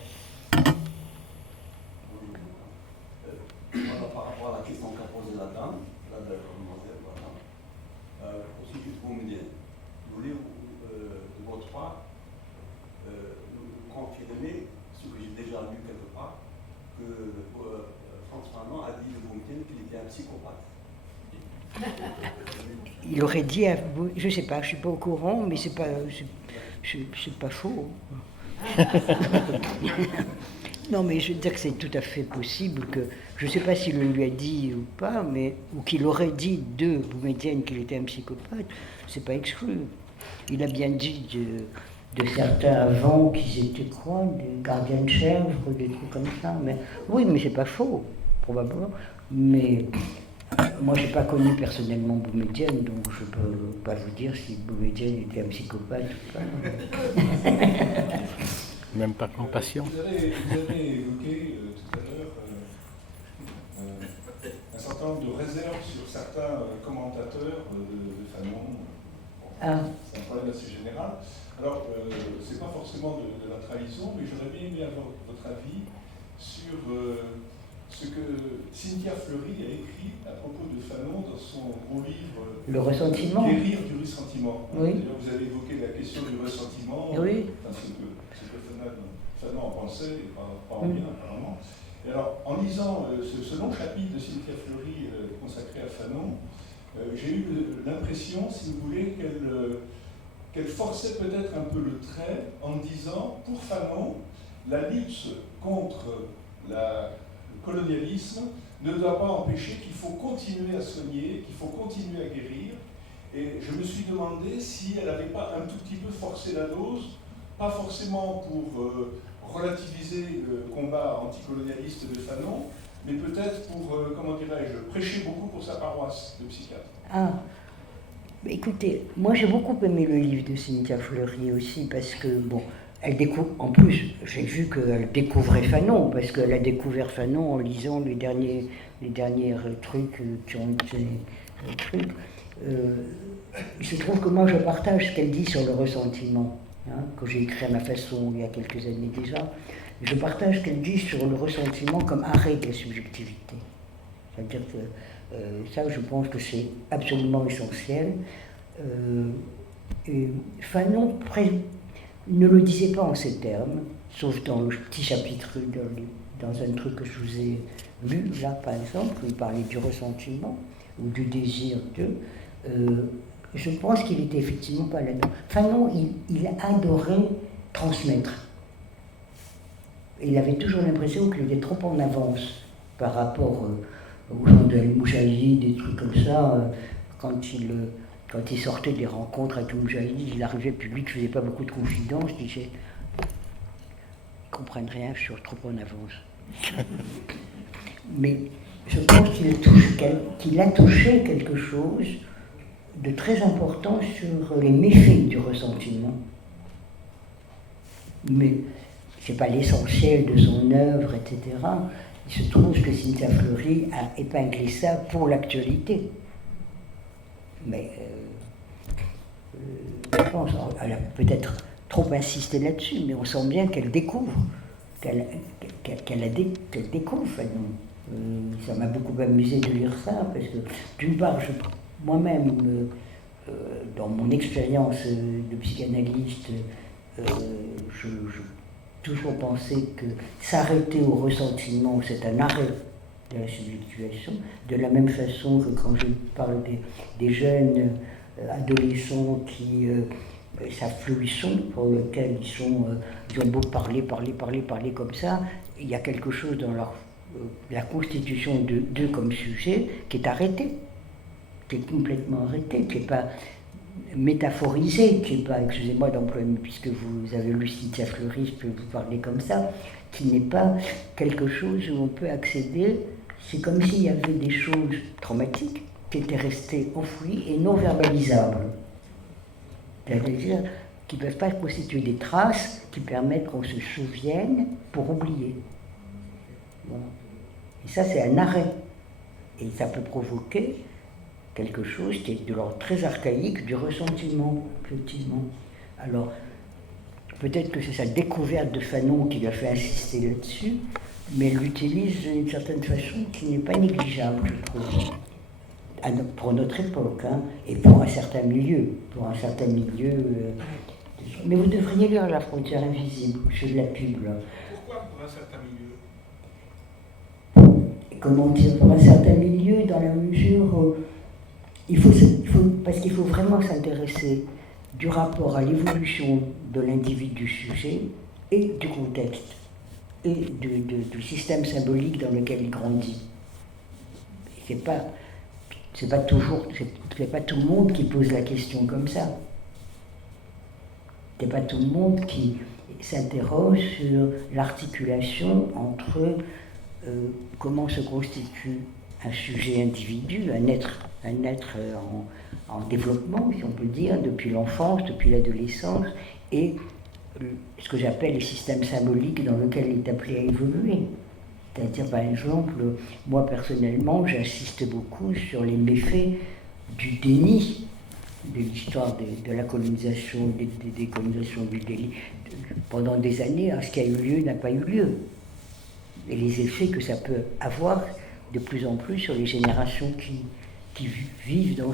Voilà, par rapport à la question qu'a posée la dame, la mademoiselle, voilà. Aussi, juste pour me dire, vous voulez de votre part nous confirmer ce que j'ai déjà lu quelque part, que François Fanon a dit de Boumedienne qu'il était un psychopathe. Il aurait dit, je ne sais pas, je ne suis pas au courant, mais c'est pas faux. Non, mais je veux dire que c'est tout à fait possible que, je ne sais pas s'il le lui a dit ou pas, ou qu'il aurait dit de Boumedienne qu'il était un psychopathe, c'est pas exclu. Il a bien dit de certains avant qu'ils étaient quoi, des gardiens de chèvres, des trucs comme ça. Mais oui, mais c'est pas faux, probablement. Mais moi, j'ai pas connu personnellement Boumedienne, donc je peux pas vous dire si Boumedienne était un psychopathe ou pas. Même pas compassion. Vous avez évoqué tout à l'heure un certain nombre de réserves sur certains commentateurs de Fanon. C'est un problème assez général. Alors, c'est pas forcément de la trahison, mais j'aurais bien aimé avoir votre avis sur ce que Cynthia Fleury a écrit à propos de Fanon dans son gros livre Le ressentiment. Guérir du ressentiment. Oui. D'ailleurs, vous avez évoqué la question du ressentiment, oui. Enfin, ce que Fanon en pensait, et pas en bien apparemment. Et alors, en lisant ce long chapitre de Cynthia Fleury consacré à Fanon, j'ai eu l'impression, si vous voulez, qu'elle forçait peut-être un peu le trait en disant, pour Fanon, la lutte contre le colonialisme ne doit pas empêcher qu'il faut continuer à soigner, qu'il faut continuer à guérir. Et je me suis demandé si elle n'avait pas un tout petit peu forcé la dose, pas forcément pour relativiser le combat anticolonialiste de Fanon, mais peut-être pour, comment dirais-je, prêcher beaucoup pour sa paroisse de psychiatre. Écoutez, moi j'ai beaucoup aimé le livre de Cynthia Fleury aussi, parce que, bon, elle découvre, en plus, j'ai vu qu'elle découvrait Fanon, parce qu'elle a découvert Fanon en lisant les derniers trucs qui ont été trucs. Il se trouve que moi je partage ce qu'elle dit sur le ressentiment, que j'ai écrit à ma façon il y a quelques années déjà. Je partage ce qu'elle dit sur le ressentiment comme arrêt de la subjectivité. C'est-à-dire que ça, je pense que c'est absolument essentiel. Et Fanon ne le disait pas en ces termes, sauf dans le petit chapitre, dans un truc que je vous ai lu, là par exemple, où il parlait du ressentiment ou du désir de. Je pense qu'il était effectivement pas là-dedans. Fanon, il adorait transmettre. Il avait toujours l'impression qu'il était trop en avance par rapport aux gens de Al-Moujahid, des trucs comme ça. Quand il sortait des rencontres avec Al-Moujahid, il arrivait public, je ne faisais pas beaucoup de confidences, je disais, ils ne comprennent rien, je suis trop en avance. Mais je pense qu'il a touché quelque chose de très important sur les méfaits du ressentiment. Mais ce n'est pas l'essentiel de son œuvre, etc. Il se trouve que Cynthia Fleury a épinglé ça pour l'actualité. Mais je pense, elle a peut-être trop insisté là-dessus, mais on sent bien qu'elle découvre, qu'elle découvre. Ça m'a beaucoup amusé de lire ça, parce que d'une part, moi-même, dans mon expérience de psychanalyste, je toujours pensé que s'arrêter au ressentiment, c'est un arrêt de la subjectivation, de la même façon que quand je parle des jeunes adolescents qui savent plus où ils sont, pour lesquels ils ont beau parler comme ça, il y a quelque chose dans la constitution d'eux comme sujet qui est arrêté, qui est complètement arrêté, qui n'est pas métaphorisé, qui n'est pas, excusez-moi d'employer, puisque vous avez lu Cynthia Fleury, je peux vous parler comme ça, qui n'est pas quelque chose où on peut accéder, c'est comme s'il y avait des choses traumatiques qui étaient restées enfouies et non verbalisables. C'est-à-dire qui ne peuvent pas constituer des traces qui permettent qu'on se souvienne pour oublier. Voilà. Et ça, c'est un arrêt. Et ça peut provoquer quelque chose qui est de l'ordre très archaïque du ressentiment, effectivement. Alors, peut-être que c'est sa découverte de Fanon qui lui a fait insister là-dessus, mais elle l'utilise d'une certaine façon qui n'est pas négligeable, je trouve, pour notre époque, hein, et pour un certain milieu. Mais vous devriez lire La frontière invisible, c'est de la pub, là. Pourquoi pour un certain milieu ? Comment dire, pour un certain milieu, dans la mesure où parce qu'il faut vraiment s'intéresser du rapport à l'évolution de l'individu sujet et du contexte et du système symbolique dans lequel il grandit. C'est pas tout le monde qui pose la question comme ça. C'est pas tout le monde qui s'interroge sur l'articulation entre comment se constitue un sujet individu, un être en développement, si on peut dire, depuis l'enfance, depuis l'adolescence, et ce que j'appelle les systèmes symboliques dans lesquels il est appelé à évoluer. C'est-à-dire, par exemple, moi personnellement, j'insiste beaucoup sur les méfaits du déni de l'histoire de la colonisation, des décolonisations du déni. Pendant des années, ce qui a eu lieu n'a pas eu lieu. Et les effets que ça peut avoir de plus en plus sur les générations qui vivent dans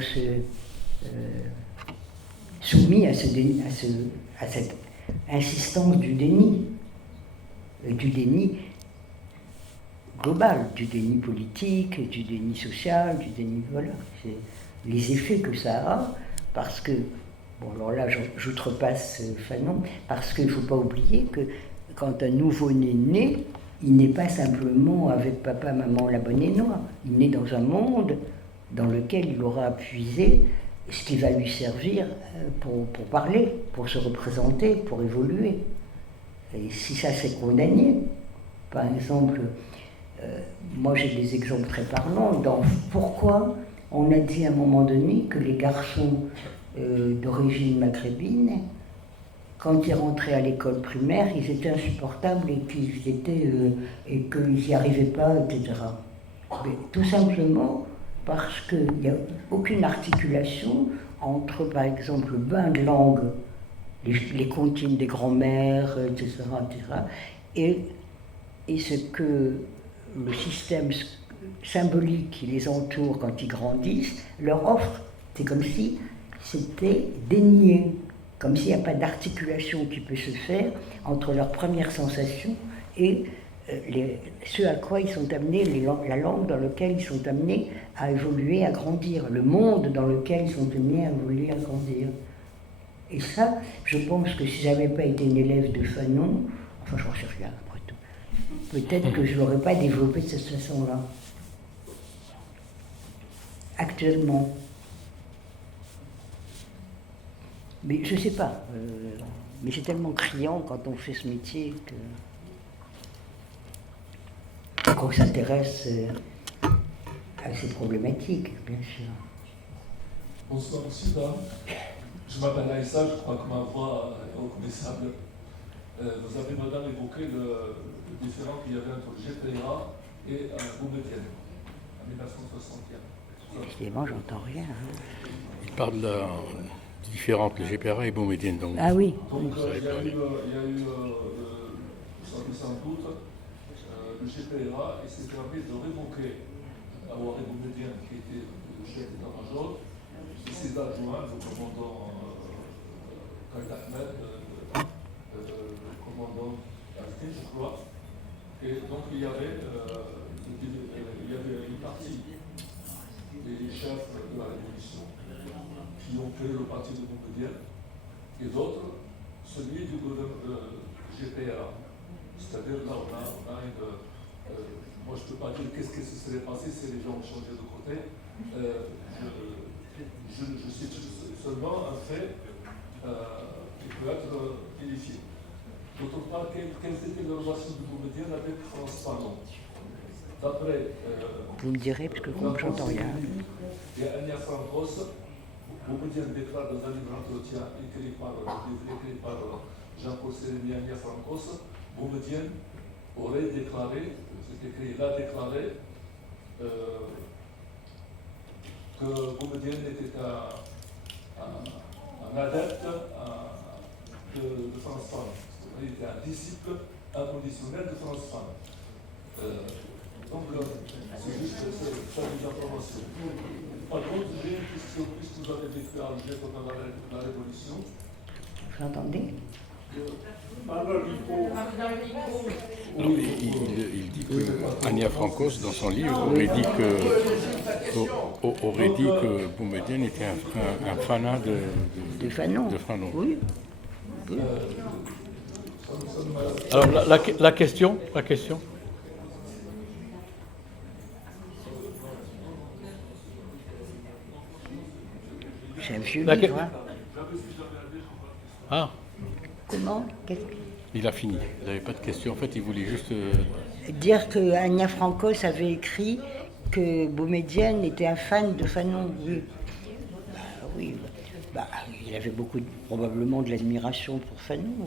soumis à cette insistance du déni global, du déni politique, du déni social, du déni, voilà, c'est les effets que ça a, parce que, bon alors là j'outrepasse Fanon, parce qu'il ne faut pas oublier que quand un nouveau-né naît, il n'est pas simplement avec papa, maman, la bonne et noire. Il naît dans un monde dans lequel il aura puisé ce qui va lui servir pour parler, pour se représenter, pour évoluer. Et si ça c'est condamné, par exemple, moi j'ai des exemples très parlants dans pourquoi on a dit à un moment donné que les garçons d'origine maghrébine, quand ils rentraient à l'école primaire, ils étaient insupportables et qu'ils n'y arrivaient pas, etc. Mais tout simplement parce qu'il n'y a aucune articulation entre, par exemple, le bain de langue, les comptines des grands-mères, etc., et ce que le système symbolique qui les entoure quand ils grandissent leur offre. C'est comme si c'était dénié. Comme s'il n'y a pas d'articulation qui peut se faire entre leurs premières sensations et ce à quoi ils sont amenés, la langue dans laquelle ils sont amenés à évoluer, à grandir, le monde dans lequel ils sont amenés à évoluer, à grandir. Et ça, je pense que si je n'avais pas été une élève de Fanon, enfin j'en sais rien après tout, peut-être que je ne l'aurais pas développé de cette façon-là. Actuellement. Mais je ne sais pas. Mais c'est tellement criant quand on fait ce métier qu'on s'intéresse à ces problématiques, bien sûr. Bonsoir, monsieur, dame. Je m'appelle Aïssa, je crois que ma voix est reconnaissable. Vous avez, madame, évoqué le différend qu'il y avait entre le GPA et Boumedienne en 1961. Effectivement, j'entends rien. Il parle de la différence entre le GPRA et Boumedienne. Donc, Ah oui. Donc il y a eu, sans doute, le GPRA et s'est permis de révoquer Aouaré Boumedienne, qui était le chef d'état-major, et ses adjoints, le commandant Khalid Ahmed, le commandant Astin, je crois. Et donc il y avait une partie des chefs de la Révolution qui ont créé le parti de Boumedienne, et d'autres, celui du GPRA. C'est-à-dire là, on a une. Moi, je ne peux pas dire qu'est-ce qui se serait passé si les gens ont changé de côté. Je cite seulement un fait qui peut être qualifié. D'autre part, quelles étaient les relations de Boumedienne avec France Fanon? D'après. Vous me direz, parce que comme j'entends rien. Et Ania Francos, Boumedienne déclare dans un livre d'entretien écrit par Jean-Paul Sérémy et Ania Francos, Boumedienne aurait déclaré, c'est écrit, il a déclaré que Boumedienne était un adepte de France Fanon. Il était un disciple inconditionnel de France Fanon. Donc, c'est juste ça des informations. Par contre, j'ai une question, puisque vous avez vécu à Alger pendant la Révolution. Vous l'entendez? Il dit que Ania Francos, dans son livre, aurait dit que Boumedienne était un fanat de Fanon. Oui. Alors la question. C'est un vieux livre. Hein. Ah. Comment? Il a fini. Il n'avait pas de question. En fait, il voulait juste dire que Ania Francos avait écrit que Boumedienne était un fan de Fanon. Oui. Oui. Il avait probablement de l'admiration pour Fanon.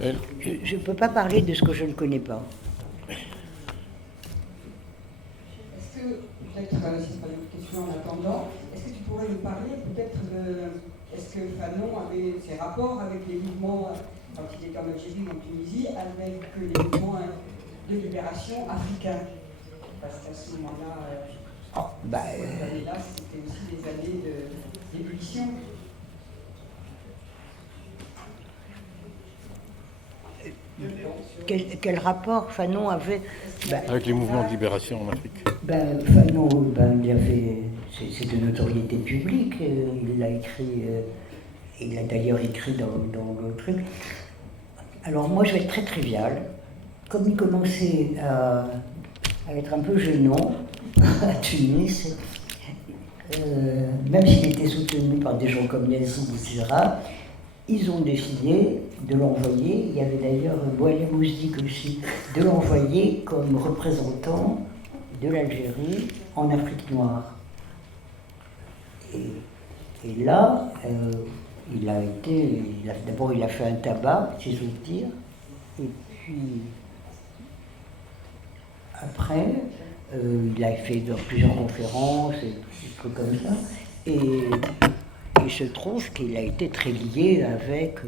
Oui. Je ne peux pas parler de ce que je ne connais pas. Est-ce que, peut-être, c'est pas une question en attendant, est-ce que tu pourrais nous parler peut-être est-ce que Fanon avait ses rapports avec les mouvements, quand il était en Algérie ou en Tunisie, avec les mouvements de libération africains? Parce qu'à ce moment-là, ces années-là, c'était aussi des années d'ébullition. Quel rapport Fanon avait avec les mouvements de libération en Afrique? Fanon, c'est de notoriété publique. Il l'a écrit, il l'a d'ailleurs écrit dans le truc. Alors moi, je vais être très trivial. Comme il commençait à être un peu gênant à Tunis, même s'il était soutenu par des gens comme Nelson, etc., ils ont décidé de l'envoyer, il y avait d'ailleurs Boualem Mousdik aussi, de l'envoyer comme représentant de l'Algérie en Afrique noire. Et là, d'abord il a fait un tabac, si j'ose dire, et puis après, il a fait dans plusieurs conférences et des trucs comme ça, et il se trouve qu'il a été très lié avec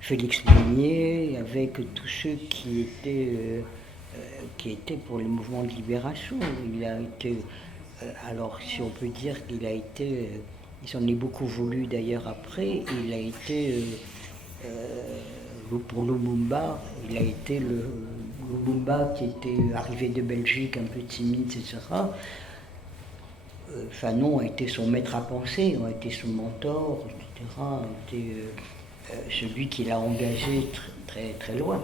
Félix Meunier, avec tous ceux qui étaient pour les mouvements de libération. Il a été, alors si on peut dire qu'il a été, il s'en est beaucoup voulu d'ailleurs après, il a été, pour Lumumba, il a été le Lumumba qui était arrivé de Belgique un peu timide, etc. Fanon a été son maître à penser, a été son mentor, etc., a été celui qui l'a engagé très, très loin.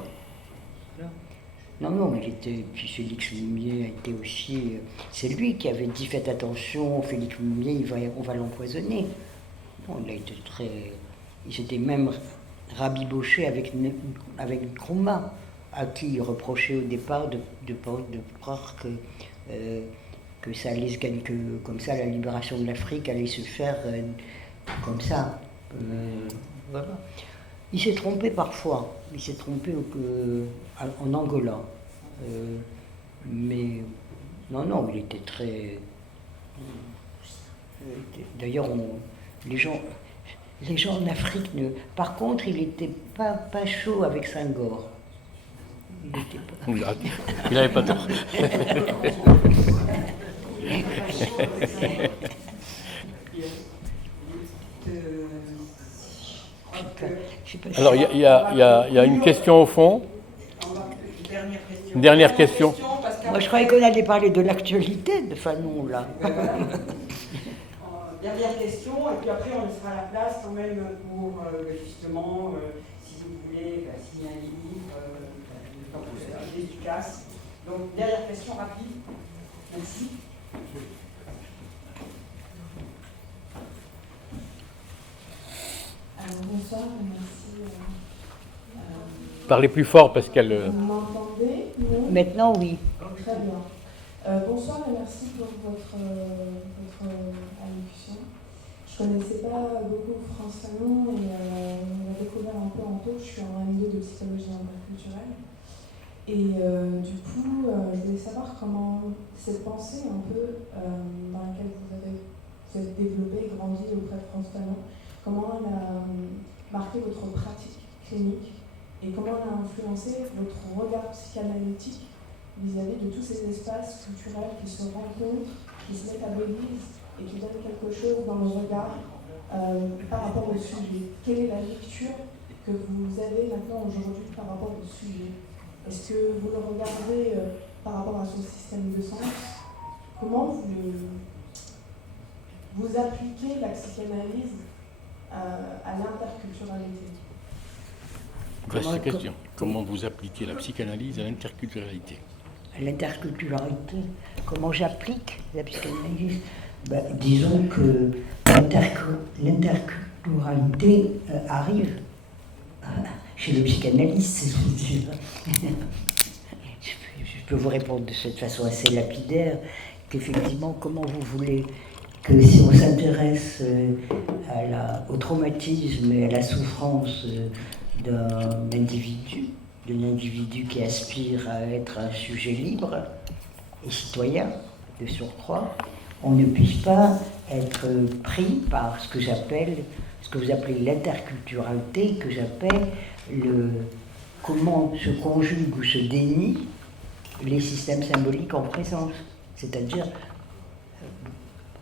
Non, il était. Puis Félix Lumier a été aussi. C'est lui qui avait dit faites attention, Félix Lumier, on va l'empoisonner. Bon, il a été très. Il s'était même rabiboché avec Nkrumah, à qui il reprochait au départ de croire que ça allait comme ça la libération de l'Afrique allait se faire comme ça. Voilà. Il s'est trompé parfois. Il s'est trompé en Angola. Mais non, il était très. D'ailleurs, les gens en Afrique Par contre, il n'était pas chaud avec Senghor. Il n'avait pas tort. Alors, il y a une question au fond. Une dernière question. Moi, je croyais qu'on allait parler de l'actualité de Fanon, là. Dernière question, et puis après, on laissera la place quand même pour, justement, si vous voulez, signer un livre, efficace. Donc, dernière question rapide. Merci. Alors, bonsoir, merci. Parlez plus fort parce qu'elle. Vous m'entendez? Non? Maintenant, oui. Très bien. Bonsoir et merci pour votre allocution. Je ne connaissais pas beaucoup France Fanon et on a découvert un peu en taux. Je suis en M2 de psychologie interculturelle. Et du coup, je voulais savoir comment cette pensée un peu dans laquelle vous êtes développée, grandi auprès de France Fanon, comment elle a marqué votre pratique clinique et comment elle a influencé votre regard psychanalytique vis-à-vis de tous ces espaces culturels qui se rencontrent, qui se métabolisent et qui donnent quelque chose dans le regard par rapport au sujet. Quelle est la lecture que vous avez maintenant aujourd'hui par rapport au sujet? Est-ce que vous le regardez par rapport à son système de sens? Comment vous appliquez la psychanalyse à l'interculturalité? Vaste question. Comment vous appliquez la psychanalyse à l'interculturalité? À l'interculturalité, comment j'applique la psychanalyse? Disons que l'interculturalité arrive chez le psychanalyste. Je peux vous répondre de cette façon assez lapidaire qu'effectivement, comment vous voulez que si on s'intéresse au traumatisme et à la souffrance d'un individu qui aspire à être un sujet libre et citoyen de surcroît, on ne puisse pas être pris par ce que vous appelez l'interculturalité, que j'appelle comment se conjuguent ou se dénient les systèmes symboliques en présence. C'est-à-dire,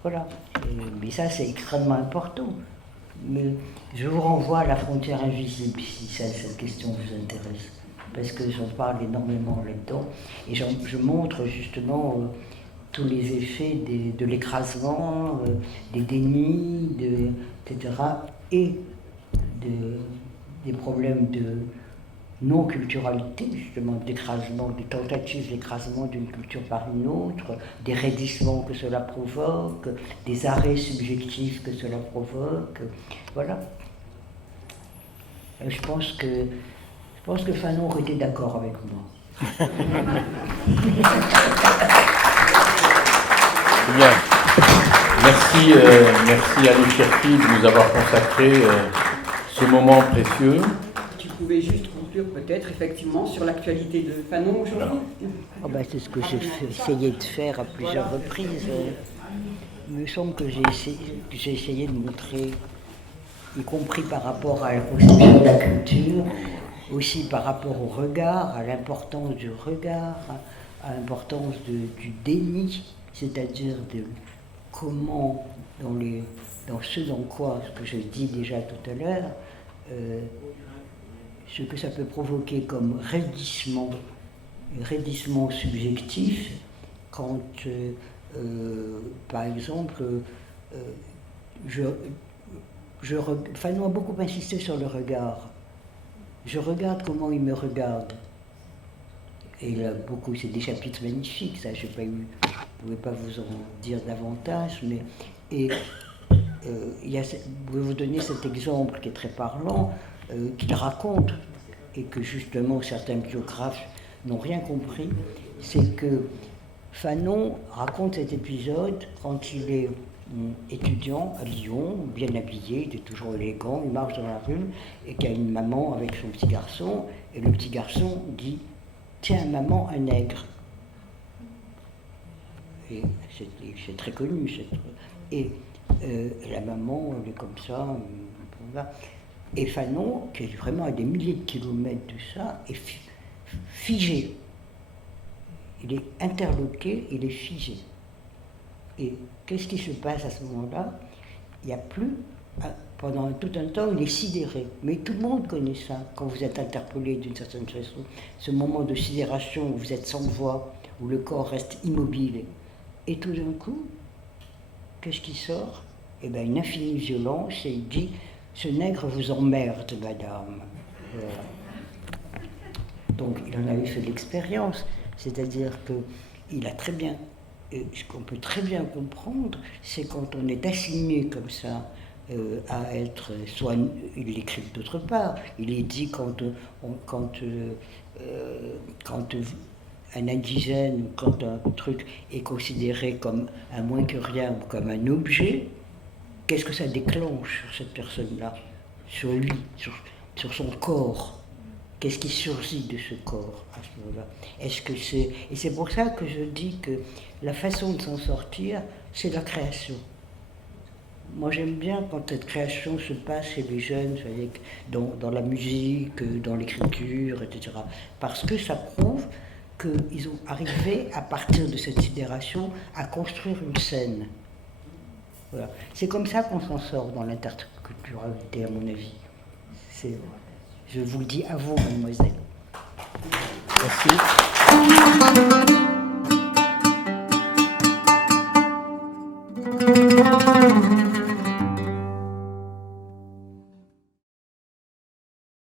voilà. Mais ça, c'est extrêmement important. Mais je vous renvoie à la frontière invisible, si cette question vous intéresse, parce que j'en parle énormément là-dedans, et je montre justement tous les effets de l'écrasement, des dénis, etc., et des problèmes de non-culturalité, justement, d'écrasement, de tentatives d'écrasement d'une culture par une autre, des raidissements que cela provoque, des arrêts subjectifs que cela provoque. Voilà. Je pense que Fanon aurait été d'accord avec moi. Bien. Merci Annie Cherki de nous avoir consacré ce moment précieux. Tu pouvais juste conclure peut-être effectivement sur l'actualité de Fanon aujourd'hui. C'est ce que j'ai essayé de faire à plusieurs reprises. Il me semble que j'ai essayé de montrer, y compris par rapport à la conception de la culture, aussi par rapport au regard, à l'importance du regard, à l'importance du déni, c'est-à-dire de comment, dans ce que je dis déjà tout à l'heure, ce que ça peut provoquer comme raidissement subjectif, quand, par exemple, Fanon a beaucoup insisté sur le regard. Je regarde comment il me regarde. Et là, beaucoup, c'est des chapitres magnifiques, ça, je ne pouvais pas vous en dire davantage, mais je vais vous donner cet exemple qui est très parlant, qu'il raconte, et que justement certains biographes n'ont rien compris, c'est que Fanon raconte cet épisode quand il est étudiant à Lyon, bien habillé, il est toujours élégant, il marche dans la rue, et qu'il y a une maman avec son petit garçon, et le petit garçon dit « Tiens, maman, un nègre ». Et c'est très connu. Et la maman, elle est comme ça. Et Fanon, qui est vraiment à des milliers de kilomètres de ça, est figé. Il est interloqué, il est figé. Et qu'est-ce qui se passe à ce moment-là? Il n'y a plus, pendant tout un temps, il est sidéré. Mais tout le monde connaît ça, quand vous êtes interpellé d'une certaine façon. Ce moment de sidération où vous êtes sans voix, où le corps reste immobile. Et tout d'un coup, qu'est-ce qui sort? Eh bien, une infinie violence, et il dit « Ce nègre vous emmerde, madame. » Donc, il en avait fait l'expérience. C'est-à-dire qu'il a très bien... ce qu'on peut très bien comprendre, c'est quand on est assigné comme ça à être... Soit il l'écrit d'autre part, il est dit quand un indigène, quand un truc est considéré comme un moins que rien, ou comme un objet, qu'est-ce que ça déclenche sur cette personne-là, sur lui, sur son corps? Qu'est-ce qui surgit de ce corps à ce moment-là? Est-ce que c'est... Et c'est pour ça que je dis que la façon de s'en sortir, c'est la création. Moi, j'aime bien quand cette création se passe chez les jeunes, vous savez, dans la musique, dans l'écriture, etc. Parce que ça prouve qu'ils ont arrivé, à partir de cette sidération, à construire une scène. Voilà. C'est comme ça qu'on s'en sort dans l'interculturalité, à mon avis. Je vous le dis à vous, mademoiselle. Merci.